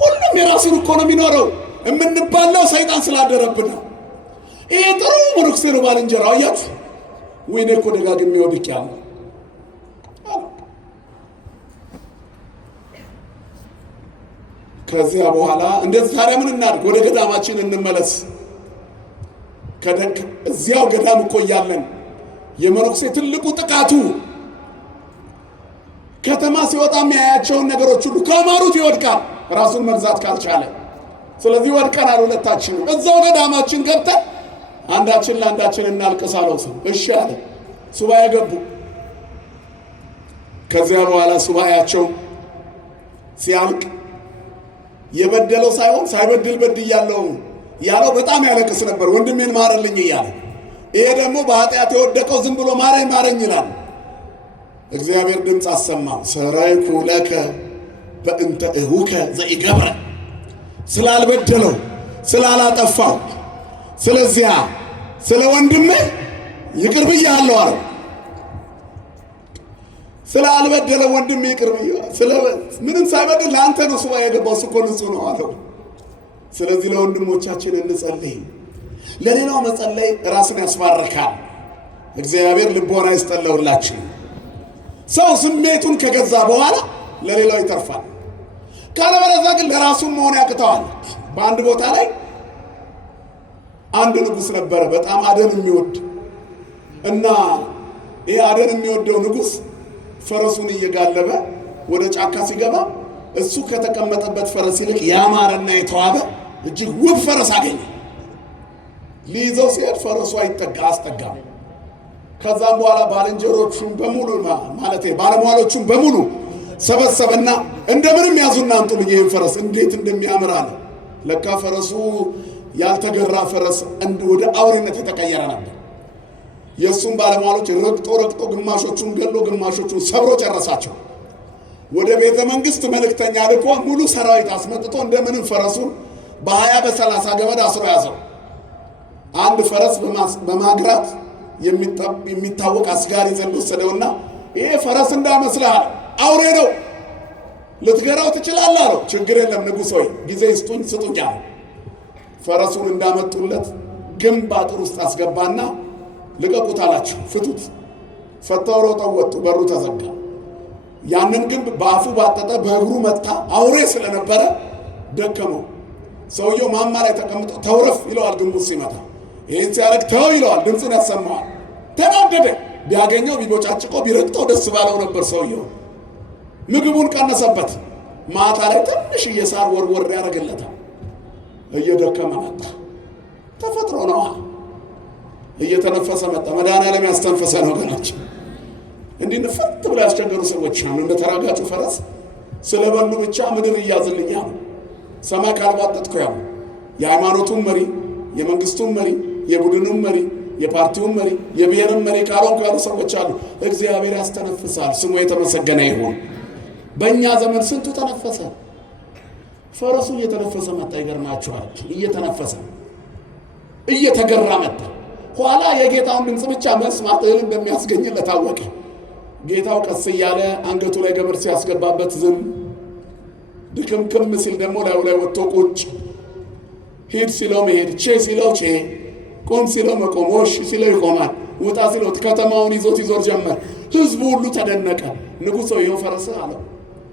ሁሉም የራሱን እኮ ነው የሚኖረው። የምንባለው ሰይጣን ስላደረብን ነው። ይሄ ጥሩ መነኩሴ ነው ባልንጀራው። አያችሁ ወይኔ እኮ ደጋግሜ ወድቄያለሁ። ከዚያ በኋላ እንደዚህ ታዲያ ምን እናድርግ? ወደ ገዳማችን እንመለስ። እዚያው ገዳም እኮ እያለን የመነኩሴ ትልቁ ጥቃቱ ከተማ ሲወጣ የሚያያቸውን ነገሮች ሁሉ ከማሩት ይወድቃል፣ ራሱን መግዛት ካልቻለ። ስለዚህ ወድቀናል ሁለታችንም። እዛው ገዳማችን ገብተን አንዳችን ለአንዳችን እናልቅስ አለው ሰው። እሺ አለ። ሱባኤ ገቡ። ከዚያ በኋላ ሱባኤያቸው ሲያልቅ የበደለው ሳይሆን ሳይበድል በድያለሁ ያለው በጣም ያለቅስ ነበር፣ ወንድሜን ማረልኝ እያለ። ይሄ ደግሞ በኃጢአት የወደቀው ዝም ብሎ ማረኝ ይላል። እግዚአብሔር ድምፅ አሰማው። ሰረይኩ ለከ በእንተ እሁከ ዘኢገብረ፣ ስላልበደለው ስላላጠፋው ስለዚያ ስለ ወንድምህ ይቅር ብያለሁ አለ። ስላልበደለ ወንድም ይቅር ብያለሁ። ምንም ሳይበድል ለአንተ ነው ሱባኤ የገባው፣ እሱ እኮ ንጹሕ ነው አለው። ስለዚህ ለወንድሞቻችን እንጸልይ። ለሌላው መጸለይ ራስን ያስባርካል። እግዚአብሔር ልቦና ይስጠለውላችሁ። ሰው ስሜቱን ከገዛ በኋላ ለሌላው ይተርፋል። ካለበለዚያ ግን ለራሱን መሆን ያቅተዋል። በአንድ ቦታ ላይ አንድ ንጉሥ ነበረ በጣም አደን የሚወድ እና ይሄ አደን የሚወደው ንጉሥ ፈረሱን እየጋለበ ወደ ጫካ ሲገባ እሱ ከተቀመጠበት ፈረስ ይልቅ ያማረና የተዋበ እጅግ ውብ ፈረስ አገኘ። ሊይዘው ሲሄድ ፈረሱ አስጠጋም። ከዛም በኋላ ባልንጀሮቹን በሙሉ ማለት ባለሟሎቹን በሙሉ ሰበሰበና እንደምንም ያዙና አምጡልኝ ይህን ፈረስ እንዴት እንደሚያምር አለ። ለካ ፈረሱ ያልተገራ ፈረስ ወደ አውሬነት የተቀየረ ነበር። የእሱም ባለሟሎች ረግጦ ግማሾቹን ገሎ ግማሾቹን ሰብሮ ጨረሳቸው። ወደ ቤተ መንግሥት መልእክተኛ ልኮ ሙሉ ሰራዊት አስመጥቶ እንደምንም ፈረሱን በ20 በ30 ገመድ አስሮ ያዘው። አንድ ፈረስ በማግራት የሚታወቅ አስጋሪ ዘንድ ወሰደውና ይሄ ፈረስ እንዳይመስልህ አውሬ ነው፣ ልትገራው ትችላለህ አለው። ችግር የለም ንጉሥ ሆይ ጊዜ ስጡኝ አለ። ፈረሱን እንዳመጡለት ግንብ አጥር ውስጥ አስገባና ልቀቁት አላቸው። ፍቱት። ፈተው ሮጠው ወጡ። በሩ ተዘጋ። ያንን ግንብ በአፉ ባጠጠ፣ በእግሩ መታ። አውሬ ስለነበረ ደከመው። ሰውየው ማማ ላይ ተቀምጦ ተውረፍ ይለዋል። ግንቡ ሲመታ ይህን ሲያደርግ ተው ይለዋል። ድምፁን ያሰማዋል። ተናደደ። ቢያገኘው ቢቦጫጭቆ ቢረግጠው ደስ ባለው ነበር። ሰውየው ምግቡን ቀነሰበት። ማታ ላይ ትንሽ እየሳር ወርወር ያደርግለታል። እየደከመ መጣ። ተፈጥሮ ነዋ። እየተነፈሰ መጣ። መድኃኒዓለም ያስተንፈሰ ነው። ገናችን እንዲህ ንፈት ብለው ያስቸገሩ ሰዎች አሉ። እንደ ተራጋጩ ፈረስ ስለበሉ ብቻ ምድር እያዝልኛ ነው። ሰማይ ካልባጠጥኩ ያሉ የሃይማኖቱን መሪ፣ የመንግስቱን መሪ፣ የቡድኑን መሪ፣ የፓርቲውን መሪ፣ የብሔርን መሪ ካልሆንኩ ያሉ ሰዎች አሉ። እግዚአብሔር ያስተነፍሳል። ስሙ የተመሰገነ ይሁን። በእኛ ዘመን ስንቱ ተነፈሰ። ፈረሱ እየተነፈሰ መጣ። ይገርማችኋል። እየተገራ መጣ። ኋላ የጌታውን ድምፅ ብቻ መስማት እህል እንደሚያስገኝለት አወቀ። ጌታው ቀስ እያለ አንገቱ ላይ ገመድ ሲያስገባበት ዝም፣ ድክምክም ሲል ደግሞ ላዩ ላይ ወጥቶ ቁጭ፣ ሂድ ሲለው መሄድ፣ ቼ ሲለው ቼ፣ ቆም ሲለው መቆም፣ ወሽ ሲለው ይቆማል፣ ውጣ ሲለው ከተማውን ይዞት ይዞር ጀመር። ህዝቡ ሁሉ ተደነቀ። ንጉሥ ይኸው ፈረስ አለው።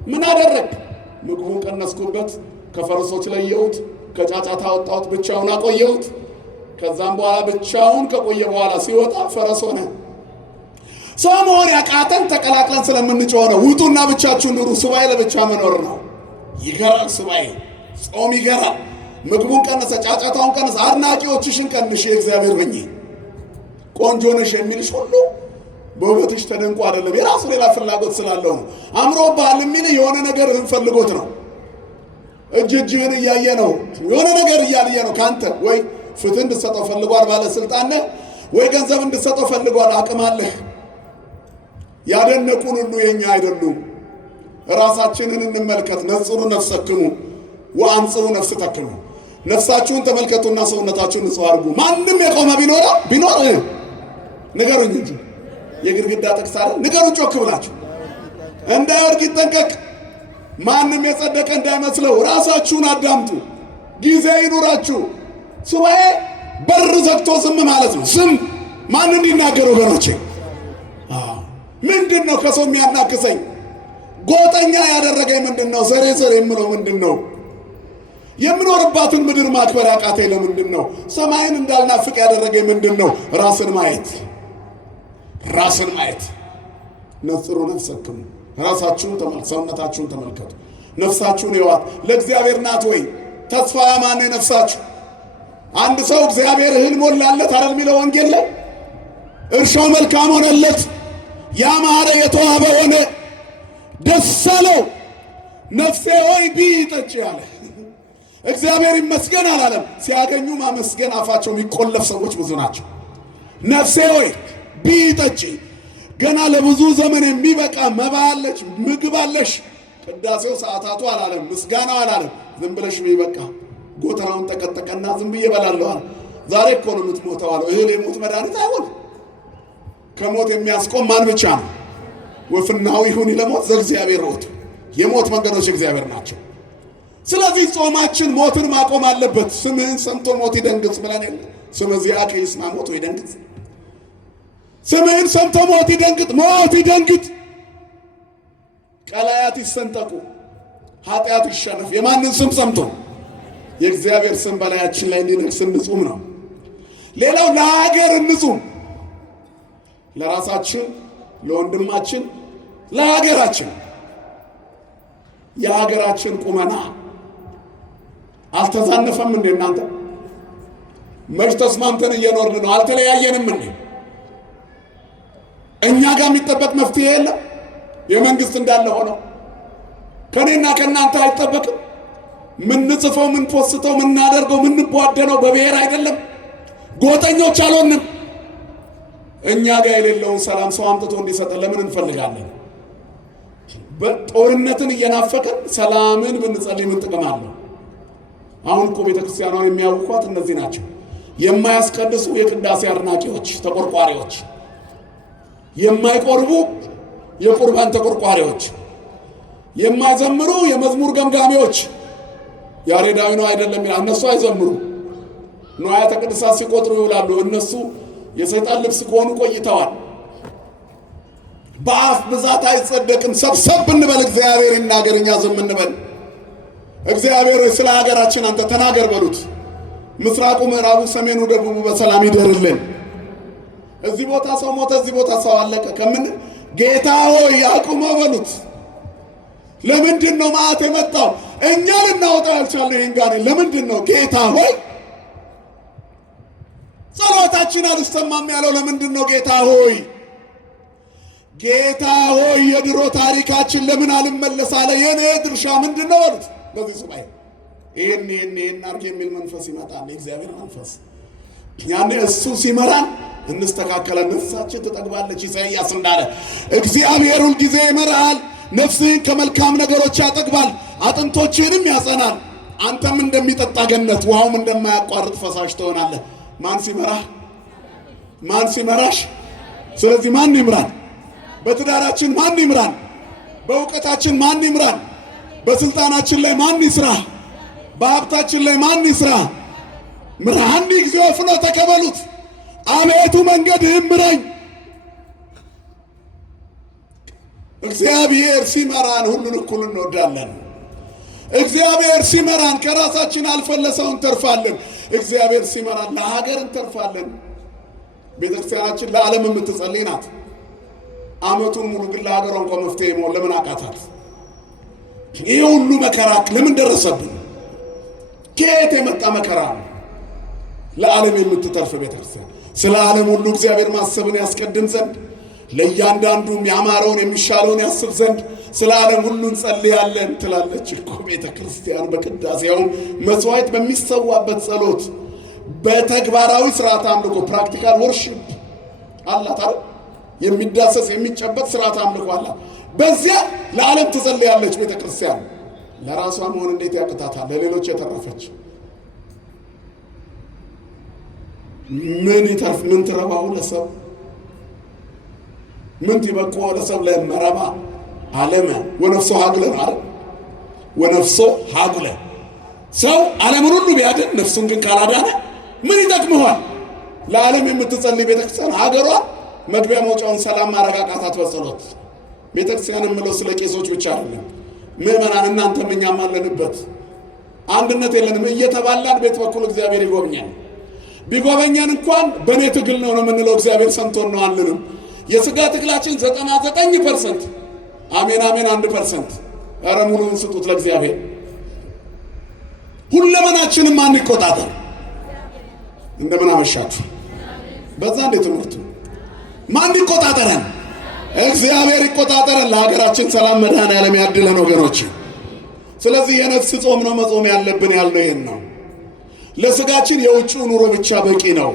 ምን አደረግ? ምግቡን ቀነስኩበት፣ ከፈረሶች ለየሁት፣ ከጫጫታ አወጣሁት፣ ብቻውን አቆየሁት። ከዛም በኋላ ብቻውን ከቆየ በኋላ ሲወጣ ፈረስ ሆነ። ሰው መሆን ያቃተን ተቀላቅለን ስለምንጮህ ነው። ውጡና ብቻችሁን ኑሩ። ሱባኤ ለብቻ መኖር ነው። ይገራል። ሱባኤ ጾም ይገራል። ምግቡን ቀነሰ፣ ጫጫታውን ቀነሰ፣ አድናቂዎችሽን ቀንሽ። የእግዚአብሔር ሁኚ። ቆንጆ ነሽ የሚልሽ ሁሉ በውበትሽ ተደንቆ አይደለም፣ የራሱ ሌላ ፍላጎት ስላለው ነው። አምሮብሃል የሚል የሆነ ነገር ፈልጎት ነው። እጅህን እያየ ነው። የሆነ ነገር እያልየ ነው ካንተ። ወይ ፍትህ እንድትሰጠው ፈልጓል፣ ባለስልጣን ነህ። ወይ ገንዘብ እንድትሰጠው ፈልጓል፣ አቅም አለህ። ያደነቁን ሁሉ የኛ አይደሉም። ራሳችንን እንመልከት። ነጽሩ ነፍሰክሙ ወአንጽሩ ነፍስ ተክሙ። ነፍሳችሁን ተመልከቱና ሰውነታችሁን ንጹህ አድርጉ። ማንም የቆመ ቢኖር ንገሩኝ እንጂ የግድግዳ ጥቅስ አይደል? ንገሩን ጮክ ብላችሁ። እንዳይወድቅ ይጠንቀቅ። ማንም የጸደቀ እንዳይመስለው። ራሳችሁን አዳምጡ። ጊዜ ይኑራችሁ። ሱባኤ በር ዘግቶ ዝም ማለት ነው። ዝም ማን እንዲናገር ወገኖቼ? ምንድን ነው ከሰው የሚያናክሰኝ? ጎጠኛ ያደረገኝ ምንድን ነው? ዘሬ የምለው ምንድን ነው? የምኖርባትን ምድር ማክበር ያቃተኝ ለምንድን ነው? ሰማይን እንዳልናፍቅ ያደረገኝ ምንድን ነው? ራስን ማየት። ነጽሩ ነፍሰክሙ። ራሳችሁን ሰውነታችሁን ተመልከቱ። ነፍሳችሁን ይዋት። ለእግዚአብሔር ናት ወይ? ተስፋ ማን ነፍሳችሁ? አንድ ሰው እግዚአብሔር እህል ሞላለት አይደል የሚለው ወንጌል ላይ? እርሻው መልካም ሆነለት፣ ያማረ የተዋበ ሆነ፣ ደስ አለው። ነፍሴ ሆይ ብዪ ጠጪ አለ። እግዚአብሔር ይመስገን አላለም። ሲያገኙ ማመስገን አፋቸው የሚቆለፍ ሰዎች ብዙ ናቸው። ነፍሴ ሆይ ብዪ ጠጪ፣ ገና ለብዙ ዘመን የሚበቃ መባ አለች፣ ምግብ አለሽ። ቅዳሴው ሰዓታቱ አላለም፣ ምስጋናው አላለም። ዝም ብለሽ ብዪ በቃ። ጎተራውን ጠቀጠቀና ዝም ብዬ እበላለሁ። ዛሬ እኮ ነው የምትሞተው አለው። እህል የሞት መድኃኒት አይሆን። ከሞት የሚያስቆም ማን ብቻ ነው? ወፍናዊ ይሁን ለሞት ዘእግዚአብሔር ሮት። የሞት መንገዶች እግዚአብሔር ናቸው። ስለዚህ ጾማችን ሞትን ማቆም አለበት። ስምህን ሰምቶ ሞት ይደንግጽ ብለን የለ? ስመ ዚአከ ይስማ ሞት ይደንግጽ። ስምህን ሰምቶ ሞት ይደንግጥ። ቀላያት ይሰንጠቁ፣ ኃጢአት ይሸነፍ። የማንን ስም ሰምቶ? የእግዚአብሔር ስም በላያችን ላይ እንዲነግስ እንጹም ነው። ሌላው ለሀገር እንጹም። ለራሳችን፣ ለወንድማችን፣ ለሀገራችን። የሀገራችን ቁመና አልተዛነፈም እንዴ እናንተ? መች ተስማምተን እየኖርን ነው? አልተለያየንም እንዴ? እኛ ጋር የሚጠበቅ መፍትሄ የለም? የመንግስት እንዳለ ሆነው ከኔና ከእናንተ አይጠበቅም? ምንጽፈው፣ ምንፖስተው፣ ምናደርገው፣ ምንቧደነው በብሔር አይደለም? ጎጠኞች አልሆንም? እኛ ጋር የሌለውን ሰላም ሰው አምጥቶ እንዲሰጠን ለምን እንፈልጋለን? በጦርነትን እየናፈቀን ሰላምን ብንጸልይ ምን ጥቅም አለው? አሁን እኮ ቤተክርስቲያኗን የሚያውቋት እነዚህ ናቸው። የማያስቀድሱ የቅዳሴ አድናቂዎች፣ ተቆርቋሪዎች፣ የማይቆርቡ የቁርባን ተቆርቋሪዎች፣ የማይዘምሩ የመዝሙር ገምጋሚዎች። ያሬዳዊ ነው አይደለም ይላል። እነሱ አይዘምሩ፣ ንዋያተ ቅድሳት ሲቆጥሩ ይውላሉ። እነሱ የሰይጣን ልብስ ከሆኑ ቆይተዋል። በአፍ ብዛት አይጸደቅም። ሰብሰብ ብንበል እግዚአብሔር ይናገር፣ እኛ ዝም እንበል። እግዚአብሔር ስለ ሀገራችን አንተ ተናገር በሉት። ምስራቁ፣ ምዕራቡ፣ ሰሜኑ፣ ደቡቡ በሰላም ይደርልን። እዚህ ቦታ ሰው ሞተ፣ እዚህ ቦታ ሰው አለቀ ከምን ጌታ ሆይ ያቁመው በሉት። ለምንድን ነው መዓት የመጣው? እኛ ልናወጣው ያልቻለ ይህን ጋኔን ለምንድን ነው? ጌታ ሆይ ጸሎታችን አልሰማም ያለው ለምንድን ነው? ጌታ ሆይ ጌታ ሆይ የድሮ ታሪካችን ለምን አልመለስ አለ? የኔ ድርሻ ምንድን ነው በሉት። በዚህ ሱባኤ ይህን አርግ የሚል መንፈስ ይመጣል። የእግዚአብሔር መንፈስ ያኔ እሱ ሲመራን እንስተካከለን፣ ነፍሳችን ትጠግባለች። ኢሳይያስ እንዳለ እግዚአብሔር ሁል ጊዜ ይመራሃል፣ ነፍስህን ከመልካም ነገሮች ያጠግባል፣ አጥንቶችህንም ያጸናል። አንተም እንደሚጠጣ ገነት፣ ውሃውም እንደማያቋርጥ ፈሳሽ ትሆናለህ። ማን ሲመራህ? ማን ሲመራሽ? ስለዚህ ማን ይምራን? በትዳራችን ማን ይምራን? በእውቀታችን ማን ይምራን? በስልጣናችን ላይ ማን ይስራ? በሀብታችን ላይ ማን ይስራ? ምራኒ እግዚኦ ፍኖተ ከበሉት። አቤቱ መንገድህን ምረኝ። እግዚአብሔር ሲመራን ሁሉን እኩል እንወዳለን። እግዚአብሔር ሲመራን ከራሳችን አልፈን ለሰው እንተርፋለን። እግዚአብሔር ሲመራን ለሀገር እንተርፋለን። ቤተክርስቲያናችን ለዓለም የምትጸልይ ናት። ዓመቱን ሙሉ ግን ለሀገሯ እንኳን መፍትሄ መሆን ለምን አቃታት? ይህ ሁሉ መከራ ለምን ደረሰብን? ከየት የመጣ መከራ ነው? ለዓለም የምትተርፍ ቤተክርስቲያን ስለ ዓለም ሁሉ እግዚአብሔር ማሰብን ያስቀድም ዘንድ ለእያንዳንዱም ያማረውን የሚሻለውን ያስብ ዘንድ ስለ ዓለም ሁሉ እንጸልያለን ትላለች እኮ ቤተክርስቲያን። በቅዳሴውም መስዋዕት በሚሰዋበት ጸሎት፣ በተግባራዊ ስርዓት አምልኮ ፕራክቲካል ወርሺፕ አላት አይደል? የሚዳሰስ የሚጨበጥ ስርዓት አምልኮ አላት። በዚያ ለዓለም ትጸልያለች ቤተክርስቲያን። ለራሷ መሆን እንዴት ያቅታታል? ለሌሎች የተረፈች ምን ይተርፍ? ምን ትረባው ለሰው? ምን ትበቆ ለሰው? ለመረባ ዓለመ ወነፍሶ ሀጉለ ማለት ወነፍሶ ሀጉለ። ሰው ዓለምን ሁሉ ቢያድን ነፍሱን ግን ካላዳነ ምን ይጠቅመዋል? ለዓለም የምትጸልይ ቤተክርስቲያን ሀገሯ መግቢያ መውጫውን ሰላም ማረጋጋታት በጸሎት። ቤተክርስቲያን የምለው ስለ ቄሶች ብቻ አይደለም። ምዕመናን እናንተም እኛም አለንበት። አንድነት የለንም እየተባላን ቤት በኩል እግዚአብሔር ይጎብኛል። ቢጎበኛን እንኳን በእኔ ትግል ነው የምንለው። እግዚአብሔር ሰምቶን ነው አንልም። የሥጋ ትግላችን 99% አሜን አሜን 1%። ኧረ ሙሉውን ስጡት ለእግዚአብሔር። ሁለመናችንም ማን ይቆጣጠር? እንደምን አመሻችሁ። በዛ እንደ ትምህርቱ ማን ይቆጣጠረን? እግዚአብሔር ይቆጣጠረን። ለሀገራችን ሰላም መድኃኔዓለም ያድለን ወገኖች። ስለዚህ የነፍስ ጾም ነው መጾም ያለብን ያልነው ይሄን ነው። ለስጋችን የውጭው ኑሮ ብቻ በቂ ነው።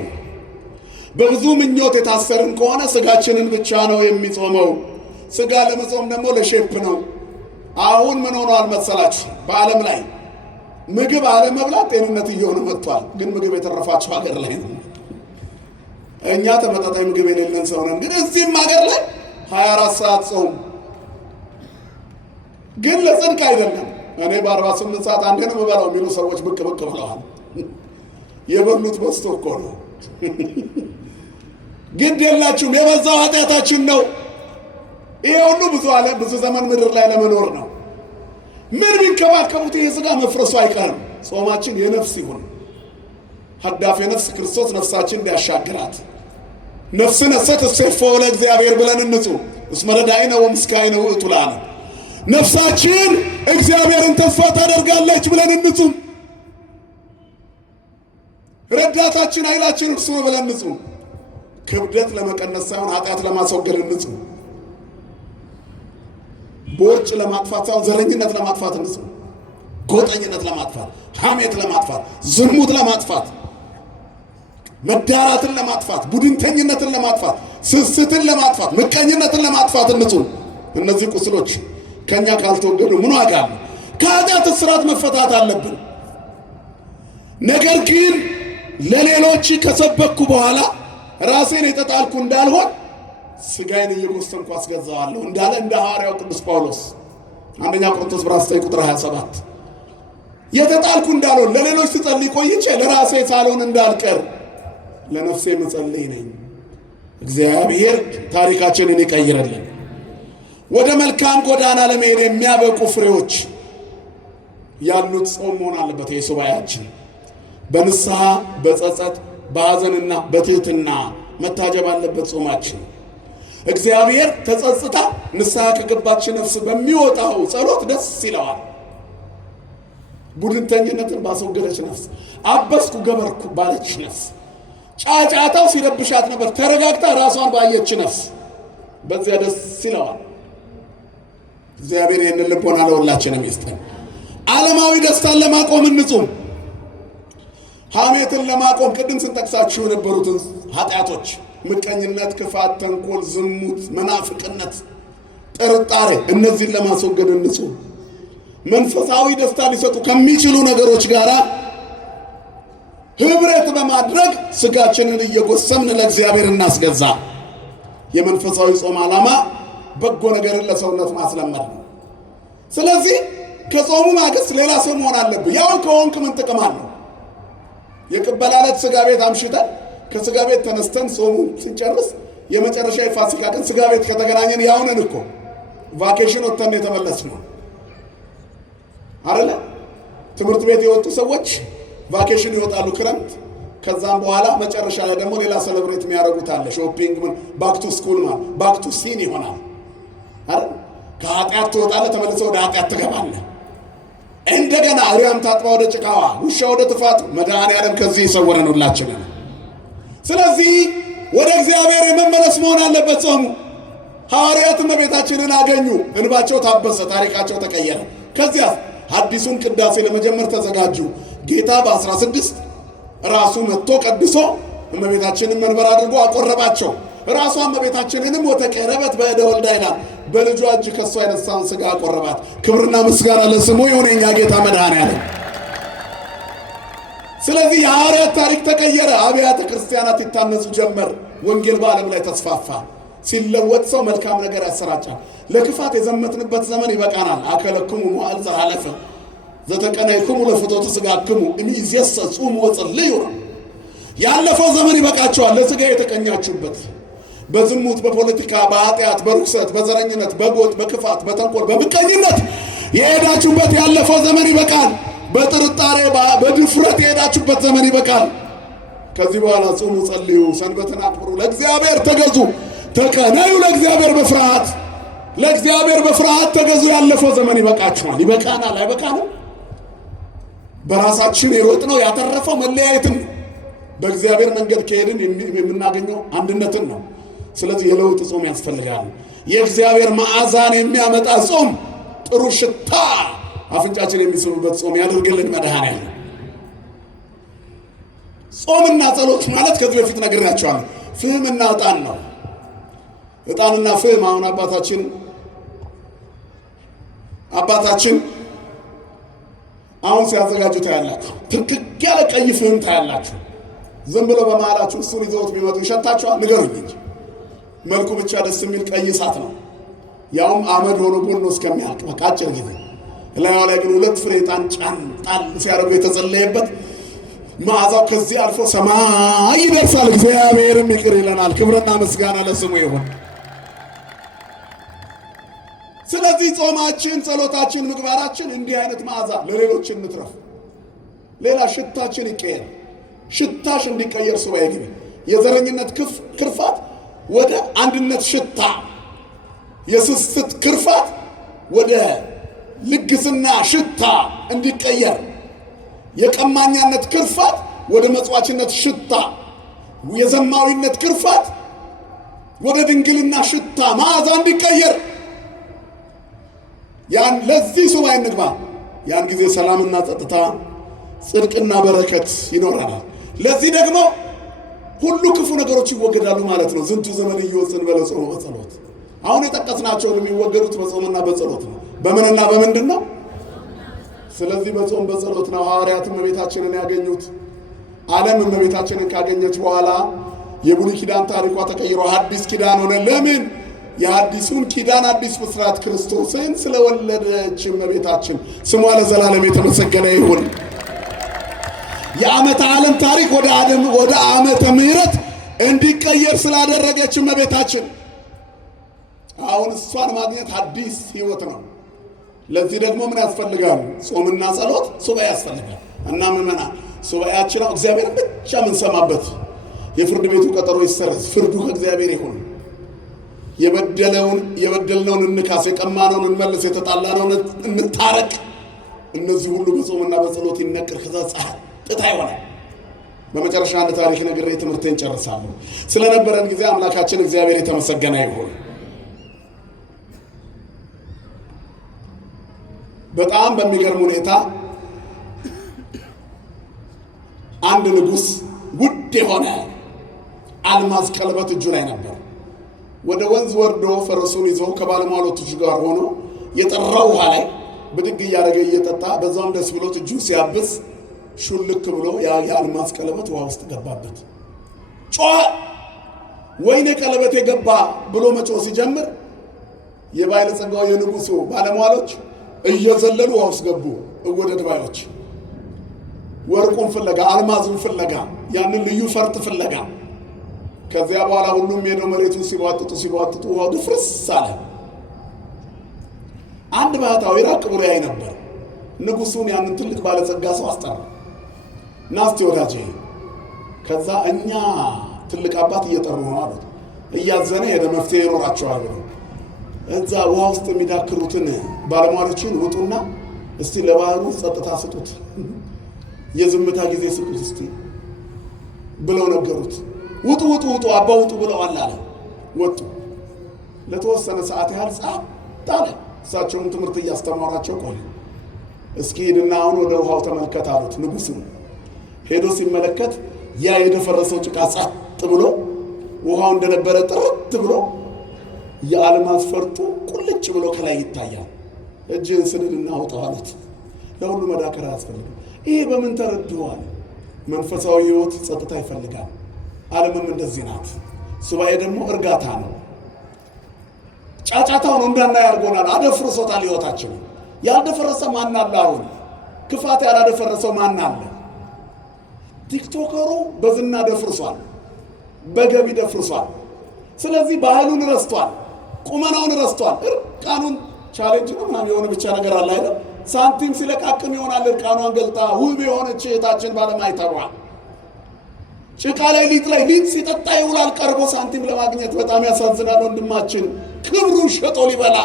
በብዙ ምኞት የታሰርን ከሆነ ስጋችንን ብቻ ነው የሚጾመው። ስጋ ለመጾም ደግሞ ለሼፕ ነው። አሁን ምን ሆኗል መሰላችሁ? በዓለም ላይ ምግብ አለመብላት ጤንነት እየሆነ መጥቷል። ግን ምግብ የተረፋቸው ሀገር ላይ ነው። እኛ ተመጣጣኝ ምግብ የሌለን ሰው ነን። ግን እዚህም ሀገር ላይ 24 ሰዓት ጾም ግን ለጽድቅ አይደለም። እኔ በ48 ሰዓት አንዴ ነው የምበላው የሚሉ ሰዎች ብቅ ብቅ ብለዋል። የበሉት በዝቶ እኮ ነው። ግድ የላችሁም፣ የበዛው ኃጢአታችን ነው። ይሄ ሁሉ ብዙ ዘመን ምድር ላይ ለመኖር ነው። ምን ቢንከባከቡት ይሄ ሥጋ መፍረሱ አይቀርም። ጾማችን የነፍስ ይሁን። ሀዳፍ የነፍስ ክርስቶስ ነፍሳችን እንዲያሻግራት ነፍስን እሴፎ ለእግዚአብሔር ብለን እንጹም። እስመ ረዳኢነ ወምስካኢነ ውእቱ ለዓለም። ነፍሳችን እግዚአብሔርን ተስፋ ታደርጋለች ብለን እንጹም። ረዳታችን ኃይላችን እርሱ ነው ብለን እንጹም። ክብደት ለመቀነስ ሳይሆን ኃጢአት ለማስወገድ እንጹም። ቦርጭ ለማጥፋት ሳይሆን ዘረኝነት ለማጥፋት እንጹም። ጎጠኝነት ለማጥፋት፣ ሐሜት ለማጥፋት፣ ዝሙት ለማጥፋት፣ መዳራትን ለማጥፋት፣ ቡድንተኝነትን ለማጥፋት፣ ስስትን ለማጥፋት፣ ምቀኝነትን ለማጥፋት እንጹም። እነዚህ ቁስሎች ከኛ ካልተወገዱ ምን ዋጋ አለው? ከኃጢአት እስራት መፈታት አለብን። ነገር ግን ለሌሎች ከሰበኩ በኋላ ራሴን የተጣልኩ እንዳልሆን ሥጋዬን እየጎሰምኩ አስገዛዋለሁ እንዳለ እንደ ሐዋርያው ቅዱስ ጳውሎስ አንደኛ ቆሮንቶስ ምዕራፍ 9 ቁጥር 27 የተጣልኩ እንዳልሆን ለሌሎች ስጸልይ ቆይቼ ለራሴ ሳልሆን እንዳልቀር ለነፍሴ መጸለይ ነኝ። እግዚአብሔር ታሪካችንን ይቀይረልን። ወደ መልካም ጎዳና ለመሄድ የሚያበቁ ፍሬዎች ያሉት ጾም መሆን አለበት። የሱባኤያችን በንስሐ በጸጸት በሐዘንና በትህትና መታጀብ አለበት ጾማችን። እግዚአብሔር ተጸጽታ ንስሐ ከገባች ነፍስ በሚወጣው ጸሎት ደስ ይለዋል። ቡድንተኝነትን ባስወገደች ነፍስ፣ አበስኩ ገበርኩ ባለች ነፍስ፣ ጫጫታው ሲረብሻት ነበር ተረጋግታ ራሷን ባየች ነፍስ በዚያ ደስ ይለዋል። እግዚአብሔር ይህንን ልቦና ለሁላችንም ይስጠን። ዓለማዊ ደስታን ለማቆም እንጹም። ሐሜትን ለማቆም ቅድም ስንጠቅሳችሁ የነበሩትን ኃጢአቶች ምቀኝነት፣ ክፋት፣ ተንኮል፣ ዝሙት፣ መናፍቅነት፣ ጥርጣሬ እነዚህን ለማስወገድ እንጹም። መንፈሳዊ ደስታ ሊሰጡ ከሚችሉ ነገሮች ጋር ህብረት በማድረግ ሥጋችንን እየጎሰምን ለእግዚአብሔር እናስገዛ። የመንፈሳዊ ጾም ዓላማ በጎ ነገርን ለሰውነት ማስለመድ ነው። ስለዚህ ከጾሙ ማግስት ሌላ ሰው መሆን አለብህ። ያው ከሆንክ ምን ጥቅም አለው? የቅበላ ዕለት ሥጋ ቤት አምሽተን ከሥጋ ቤት ተነስተን ጾሙን ስንጨርስ የመጨረሻ የፋሲካ ቀን ሥጋ ቤት ከተገናኘን ያውነን እኮ ቫኬሽን ወጥተን የተመለስነው አይደለ? ትምህርት ቤት የወጡ ሰዎች ቫኬሽን ይወጣሉ ክረምት። ከዛም በኋላ መጨረሻ ላይ ደግሞ ሌላ ሴሌብሬት የሚያደርጉት አለ። ሾፒንግ ምን ባክ ቱ ስኩል ማለት ባክ ቱ ሲን ይሆናል አይደል? ከኃጢአት ትወጣለህ፣ ተመልሰህ ወደ ኃጢአት ትገባለህ። እንደገና አርያም ታጥባ ወደ ጭቃዋ፣ ውሻ ወደ ትፋቱ። መድኃኔዓለም ከዚህ ይሰውረን ሁላችንን። ስለዚህ ወደ እግዚአብሔር የመመለስ መሆን አለበት ጾሙ። ሐዋርያት እመቤታችንን አገኙ፣ እንባቸው ታበሰ፣ ታሪካቸው ተቀየረ። ከዚያ አዲሱን ቅዳሴ ለመጀመር ተዘጋጁ። ጌታ በ16 ራሱ መጥቶ ቀድሶ እመቤታችንን መንበር አድርጎ አቆረባቸው። ራሷ እመቤታችንንም ወተቀረበት በእደ ወልዳ ይላል፣ በልጇ እጅ ከሷ የነሳውን ሥጋ አቆረባት። ክብርና ምስጋና ለስሙ ይሁን የኛ ጌታ መድኃኔዓለም። ስለዚህ የሐዋርያት ታሪክ ተቀየረ። አብያተ ክርስቲያናት ይታነጹ ጀመር። ወንጌል በዓለም ላይ ተስፋፋ። ሲለወጥ ሰው መልካም ነገር ያሰራጫል። ለክፋት የዘመትንበት ዘመን ይበቃናል። አከለክሙ መዋዕል ዘሐለፈ ዘተቀናይክሙ ለፍትወተ ሥጋክሙ እምይእዜሰ ጹሙ ወጸልዩ። ያለፈው ዘመን ይበቃቸዋል። ለሥጋ የተቀኛችሁበት በዝሙት፣ በፖለቲካ፣ በኃጢአት፣ በርኩሰት፣ በዘረኝነት፣ በጎጥ፣ በክፋት፣ በተንኮል፣ በምቀኝነት የሄዳችሁበት ያለፈው ዘመን ይበቃል። በጥርጣሬ በድፍረት የሄዳችሁበት ዘመን ይበቃል። ከዚህ በኋላ ጹሙ፣ ጸልዩ፣ ሰንበትን አክብሩ፣ ለእግዚአብሔር ተገዙ፣ ተቀነዩ ለእግዚአብሔር በፍርሃት ለእግዚአብሔር በፍርሃት ተገዙ። ያለፈው ዘመን ይበቃችኋል። ይበቃናል። አይበቃንም? በራሳችን የሮጥነው ያተረፈው መለያየትን ነው። በእግዚአብሔር መንገድ ከሄድን የምናገኘው አንድነትን ነው። ስለዚህ የለውጥ ጾም ያስፈልጋል። የእግዚአብሔር መዓዛን የሚያመጣ ጾም፣ ጥሩ ሽታ አፍንጫችን የሚስቡበት ጾም ያድርግልን መድኃኔዓለም። ጾምና ጸሎት ማለት ከዚህ በፊት ነግሬያቸዋለሁ፣ ፍህምና ዕጣን ነው። ዕጣንና ፍህም አሁን አባታችን አሁን ሲያዘጋጁ ታያላችሁ። ትክክ ያለ ቀይ ፍህም ታያላችሁ። ዝም ብለው በመሃላችሁ እሱን ይዘውት ቢመጡ ይሸታችኋል? ንገሩኝ እንጂ መልኩ ብቻ ደስ የሚል ቀይ እሳት ነው። ያውም አመድ ሆኖ ቦኖ እስከሚያልቅ በቃ አጭር ጊዜ። ላዩ ላይ ግን 2 ፍሬ ዕጣን ጫን ጣል ሲያደርጉ የተጸለየበት መዓዛው ከዚህ አልፎ ሰማይ ይደርሳል። እግዚአብሔርም ይቅር ይለናል። ክብርና ምስጋና ለስሙ ይሁን። ስለዚህ ጾማችን፣ ጸሎታችን፣ ምግባራችን እንዲህ አይነት መዓዛ ለሌሎች እንትረፍ። ሌላ ሽታችን ይቀየር። ሽታሽ እንዲቀየር ሱባኤ ግቢ። የዘረኝነት ክርፋት ወደ አንድነት ሽታ፣ የስስት ክርፋት ወደ ልግስና ሽታ እንዲቀየር፣ የቀማኛነት ክርፋት ወደ መጽዋችነት ሽታ፣ የዘማዊነት ክርፋት ወደ ድንግልና ሽታ መዓዛ እንዲቀየር ያን ለዚህ ሱባኤ እንግባ። ያን ጊዜ ሰላምና ጸጥታ፣ ጽድቅና በረከት ይኖረናል። ለዚህ ደግሞ ሁሉ ክፉ ነገሮች ይወገዳሉ ማለት ነው። ዝንቱ ዘመን እየወጽን በለጾም በጸሎት። አሁን የጠቀስናቸው የሚወገዱት በጾምና በጸሎት ነው። በምንና በምንድን ነው? ስለዚህ በጾም በጸሎት ነው ሐዋርያትም እመቤታችንን ያገኙት። ዓለም እመቤታችንን ካገኘች በኋላ የብሉይ ኪዳን ታሪኳ ተቀይሮ አዲስ ኪዳን ሆነ። ለምን? የአዲሱን ኪዳን አዲስ ብስራት ክርስቶስን ስለወለደች እመቤታችን ስሟ ለዘላለም የተመሰገነ ይሁን። የዓመተ ዓለም ታሪክ ወደ ዓመተ ምሕረት እንዲቀየር ስላደረገች እመቤታችን አሁን እሷን ማግኘት አዲስ ሕይወት ነው። ለዚህ ደግሞ ምን ያስፈልጋል? ጾምና ጸሎት፣ ሱባኤ ያስፈልጋል። እና ምእመናን ሱባኤያችን እግዚአብሔርን ብቻ የምንሰማበት፣ የፍርድ ቤቱ ቀጠሮ ይሰረዝ፣ ፍርዱ ከእግዚአብሔር ይሁን፣ የበደልነውን እንካስ፣ የቀማነውን እንመልስ፣ የተጣላነውን እንታረቅ። እነዚህ ሁሉ በጾምና በጸሎት ይነቅር። ከዛ ፀሐይ ጥታ ይሆናል። በመጨረሻ አንድ ታሪክ ነግሬ ትምህርቴን ጨርሳለሁ። ስለነበረን ጊዜ አምላካችን እግዚአብሔር የተመሰገነ ይሁን። በጣም በሚገርም ሁኔታ አንድ ንጉሥ ውድ የሆነ አልማዝ ቀለበት እጁ ላይ ነበር። ወደ ወንዝ ወርዶ ፈረሱን ይዞ ከባለሟሎቹ ጋር ሆኖ የጠራው ውሃ ላይ ብድግ እያደረገ እየጠጣ በዛም ደስ ብሎት እጁ ሲያብስ ሹልክ ብሎ የአልማዝ ቀለበት ውሃ ውስጥ ገባበት። ጮኸ። ወይኔ ቀለበት የገባ ብሎ መጮህ ሲጀምር የባለጸጋው የንጉሡ ባለሟሎች እየዘለሉ ውሃ ውስጥ ገቡ። እወደድ ባዮች ወርቁን ፍለጋ፣ አልማዙን ፍለጋ፣ ያንን ልዩ ፈርጥ ፍለጋ። ከዚያ በኋላ ሁሉም ሄደው መሬቱን ሲቧጥጡ ውሃው ድፍርስ አለ። አንድ ባህታዊ ራቅ ብሎ ያይ ነበር። ንጉሡን ያንን ትልቅ ባለጸጋ ሰው አስጠራ። ናስቲ ወዳጄ፣ ከዛ እኛ ትልቅ አባት እየጠሩ ነው አሉት። እያዘነ ሄደ። መፍትሄ ይኖራቸዋል ብሎ እዛ ውሃ ውስጥ የሚዳክሩትን ባለሟሎችን ውጡና እስቲ ለባህሩ ጸጥታ ስጡት፣ የዝምታ ጊዜ ስጡት እስቲ ብለው ነገሩት። ውጡ ውጡ ውጡ አባ ውጡ ብለዋል አለ። ወጡ። ለተወሰነ ሰዓት ያህል ጸጥ አለ። እሳቸውም ትምህርት እያስተማራቸው ቆዩ። እስኪ ሄድና አሁን ወደ ውሃው ተመልከት አሉት። ንጉሡ ሄዶ ሲመለከት ያ የደፈረሰው ጭቃ ጸጥ ብሎ ውሃው እንደነበረ ጥርት ብሎ የአልማዝ ፈርጡ ቁልጭ ብሎ ከላይ ይታያል። እጅህን ስንድና አውጣው አሉት። ለሁሉ መዳከር አያስፈልግም። ይሄ በምን ተረድተዋል? መንፈሳዊ ሕይወት ጸጥታ ይፈልጋል። ዓለምም እንደዚህ ናት። ሱባኤ ደግሞ እርጋታ ነው። ጫጫታውን እንዳናይ አድርጎናል። አደፍርሶታል ሕይወታችን። ያልደፈረሰ ማን አለ? አሁን ክፋት ያላደፈረሰው ማን አለ? ቲክቶከሩ በዝና ደፍርሷል፣ በገቢ ደፍርሷል። ስለዚህ ባህሉን ረስቷል፣ ቁመናውን ረስቷል። እርቃኑን ቻሌንጅ ነው ምናምን የሆነ ብቻ ነገር አለ አይደል? ሳንቲም ሲለቃቅም ይሆናል እርቃኗን ገልጣ ውብ የሆነች እህታችን ባለማይተሯ ጭቃ ላይ ሊጥ ሲጠጣ ይውላል ቀርቦ ሳንቲም ለማግኘት። በጣም ያሳዝናል። ወንድማችን ክብሩን ሸጦ ሊበላ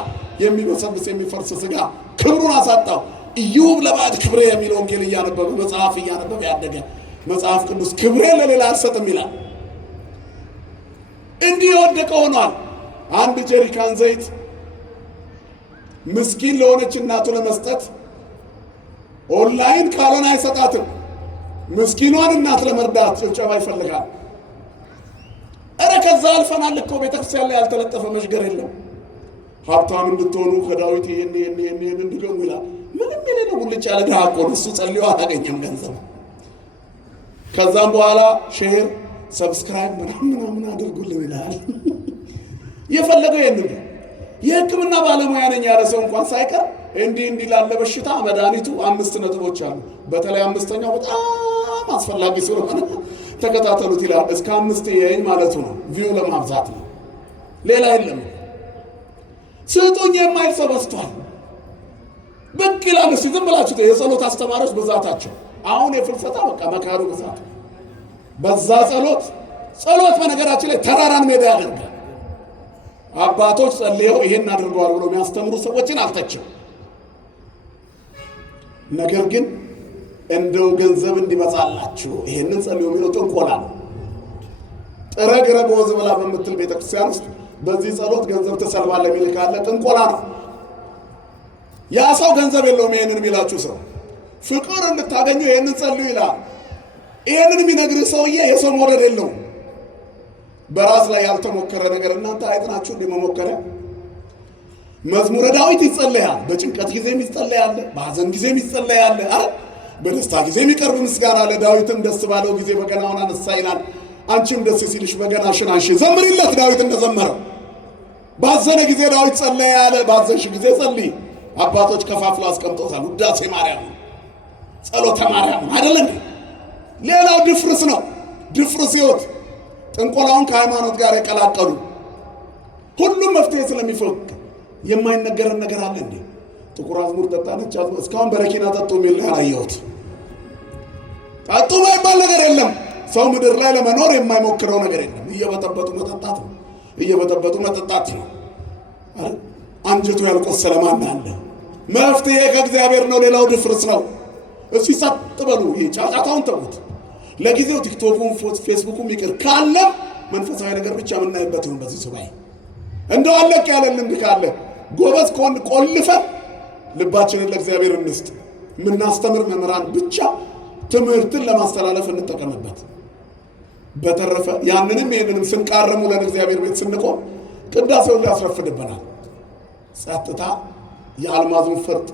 የሚበሰብስ የሚፈርስ ስጋ ክብሩን አሳጣው። ኢዮብ ለባዕድ ክብሬ የሚለው ወንጌል እያነበበ መጽሐፍ እያነበበ ያደገ መጽሐፍ ቅዱስ ክብሬ ለሌላ አልሰጥም ይላል። እንዲህ የወደቀ ሆኗል። አንድ ጀሪካን ዘይት ምስኪን ለሆነች እናቱ ለመስጠት ኦንላይን ካልሆነ አይሰጣትም። ምስኪኗን እናት ለመርዳት ጭብጨባ ይፈልጋል። እረ ከዛ አልፈናል እኮ ቤተክርስቲያን ላይ ያልተለጠፈ መሽገር የለም። ሀብታም እንድትሆኑ ከዳዊት ይሄን እንድገሙ ይላል። ምንም የሌለው ጉልጭ ያለ ድሃ እኮ ነው። እሱ ጸልዮ አላገኘም ገንዘብ። ከዛም በኋላ ሼር ሰብስክራይብ ምናምን አድርጉልን ይላል። የፈለገው ይሄን የሕክምና ባለሙያ ነኝ ያለ ሰው እንኳን ሳይቀር እንዲህ ላለ በሽታ መድኃኒቱ 5 ነጥቦች አሉ። በተለይ 5ኛው በጣም አስፈላጊ ስለሆነ ተከታተሉት ይላል። እስከ 5 ይሄን ማለቱ ነው። ቪው ለማብዛት ነው፣ ሌላ የለም። ስጡኝ የማይል ሰው በዝቷል። ብቅ ይላል። እስቲ ዝም ብላችሁ የጸሎት አስተማሪዎች ብዛታቸው አሁን የፍልሰታ በቃ መካሩ ብዛት በዛ ጸሎት በነገራችን ላይ ተራራን ሜዳ ያደርጋል። አባቶች ጸልየው ይሄን አድርገዋል ብሎ የሚያስተምሩ ሰዎችን አልተችም። ነገር ግን እንደው ገንዘብ እንዲመጣላችሁ ይሄንን ጸልዩ የሚለው ጥንቆላ ነው። ጥረግረ በወዝ ብላ በምትል ቤተክርስቲያን ውስጥ በዚህ ጸሎት ገንዘብ ተሰልባለህ የሚል ካለ ጥንቆላ ነው። ያ ሰው ገንዘብ የለውም። ይሄንን የሚላችሁ ሰው ፍቅር እንድታገኙ ይሄንን ጸልዩ ይላል። ይሄንን የሚነግርህ ሰውዬ የሰው መውደድ የለውም። በራስ ላይ ያልተሞከረ ነገር እናንተ አይጥናችሁ እንደመሞከረ መዝሙረ ዳዊት ይጸለያል። በጭንቀት ጊዜም ይጸለያል፣ በሐዘን ጊዜም ይጸለያል። በደስታ ጊዜ የሚቀርብ ምስጋና ለዳዊትም ደስ ባለው ጊዜ በገናውን አነሳ ይላል። አንቺም ደስ ሲልሽ በገናሽን አንሺ ዘምሪለት። ዳዊት እንደዘመረው ባዘነ ጊዜ ዳዊት ጸለየ ያለ፣ ባዘንሽ ጊዜ ጸልይ። አባቶች ከፋፍሎ አስቀምጦታል። ውዳሴ ማርያም፣ ጸሎተ ማርያም አይደለም። ሌላው ድፍርስ ነው። ድፍርስ ሕይወት ጥንቆላውን ከሃይማኖት ጋር የቀላቀሉ ሁሉም መፍትሄ ስለሚፈልግ የማይነገረን ነገር አለ እንዴ? ጥቁር አዝሙድ ጠጣ፣ ነጭ አዝሙድ እስካሁን በረኪና ጠጡ የሚል ነው ያየሁት። ጠጡ ማይባል ነገር የለም። ሰው ምድር ላይ ለመኖር የማይሞክረው ነገር የለም። እየበጠበጡ መጠጣት ነው። እየበጠበጡ መጠጣት ነው። አንጀቱ ያልቆሰለ ማን አለ? መፍትሄ ከእግዚአብሔር ነው። ሌላው ድፍርስ ነው። እስኪ ጸጥ በሉ። ጫጫታውን ተዉት። ለጊዜው ቲክቶኩም ፌስቡኩም ይቅር ካለ መንፈሳዊ ነገር ብቻ የምናይበት ይሁን። በዚህ ሱባኤ እንደው አለቅ ያለ ልምድ ካለ ጎበዝ ከሆን ቆልፈን ልባችንን ለእግዚአብሔር እንስጥ። የምናስተምር መምህራን ብቻ ትምህርትን ለማስተላለፍ እንጠቀምበት። በተረፈ ያንንም ይህንንም ስንቃረሙ ለእግዚአብሔር ቤት ስንቆም ቅዳሴውን ሊያስረፍድብናል። ጸጥታ የአልማዙን ፈርጥ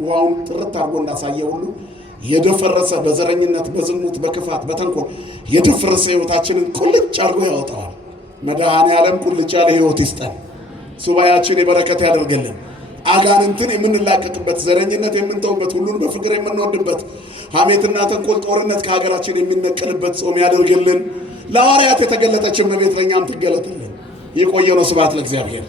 ውሃውን ጥርት አድርጎ እንዳሳየ ሁሉ የደፈረሰ በዘረኝነት፣ በዝሙት፣ በክፋት፣ በተንኮል የደፈረሰ ሕይወታችንን ቁልጭ አድርጎ ያወጣዋል። መድኃኔዓለም ቁልጭ ያለ ሕይወት ይስጠን። ሱባኤያችን የበረከት ያደርግልን። አጋንንትን የምንላቀቅበት፣ ዘረኝነት የምንተውበት፣ ሁሉን በፍቅር የምንወድበት፣ ሐሜትና ተንኮል፣ ጦርነት ከሀገራችን የሚነቀልበት ጾም ያደርግልን። ለሐዋርያት የተገለጠች እመቤት ለእኛም ትገለጥልን። የቆየ ነው። ስብሐት ለእግዚአብሔር።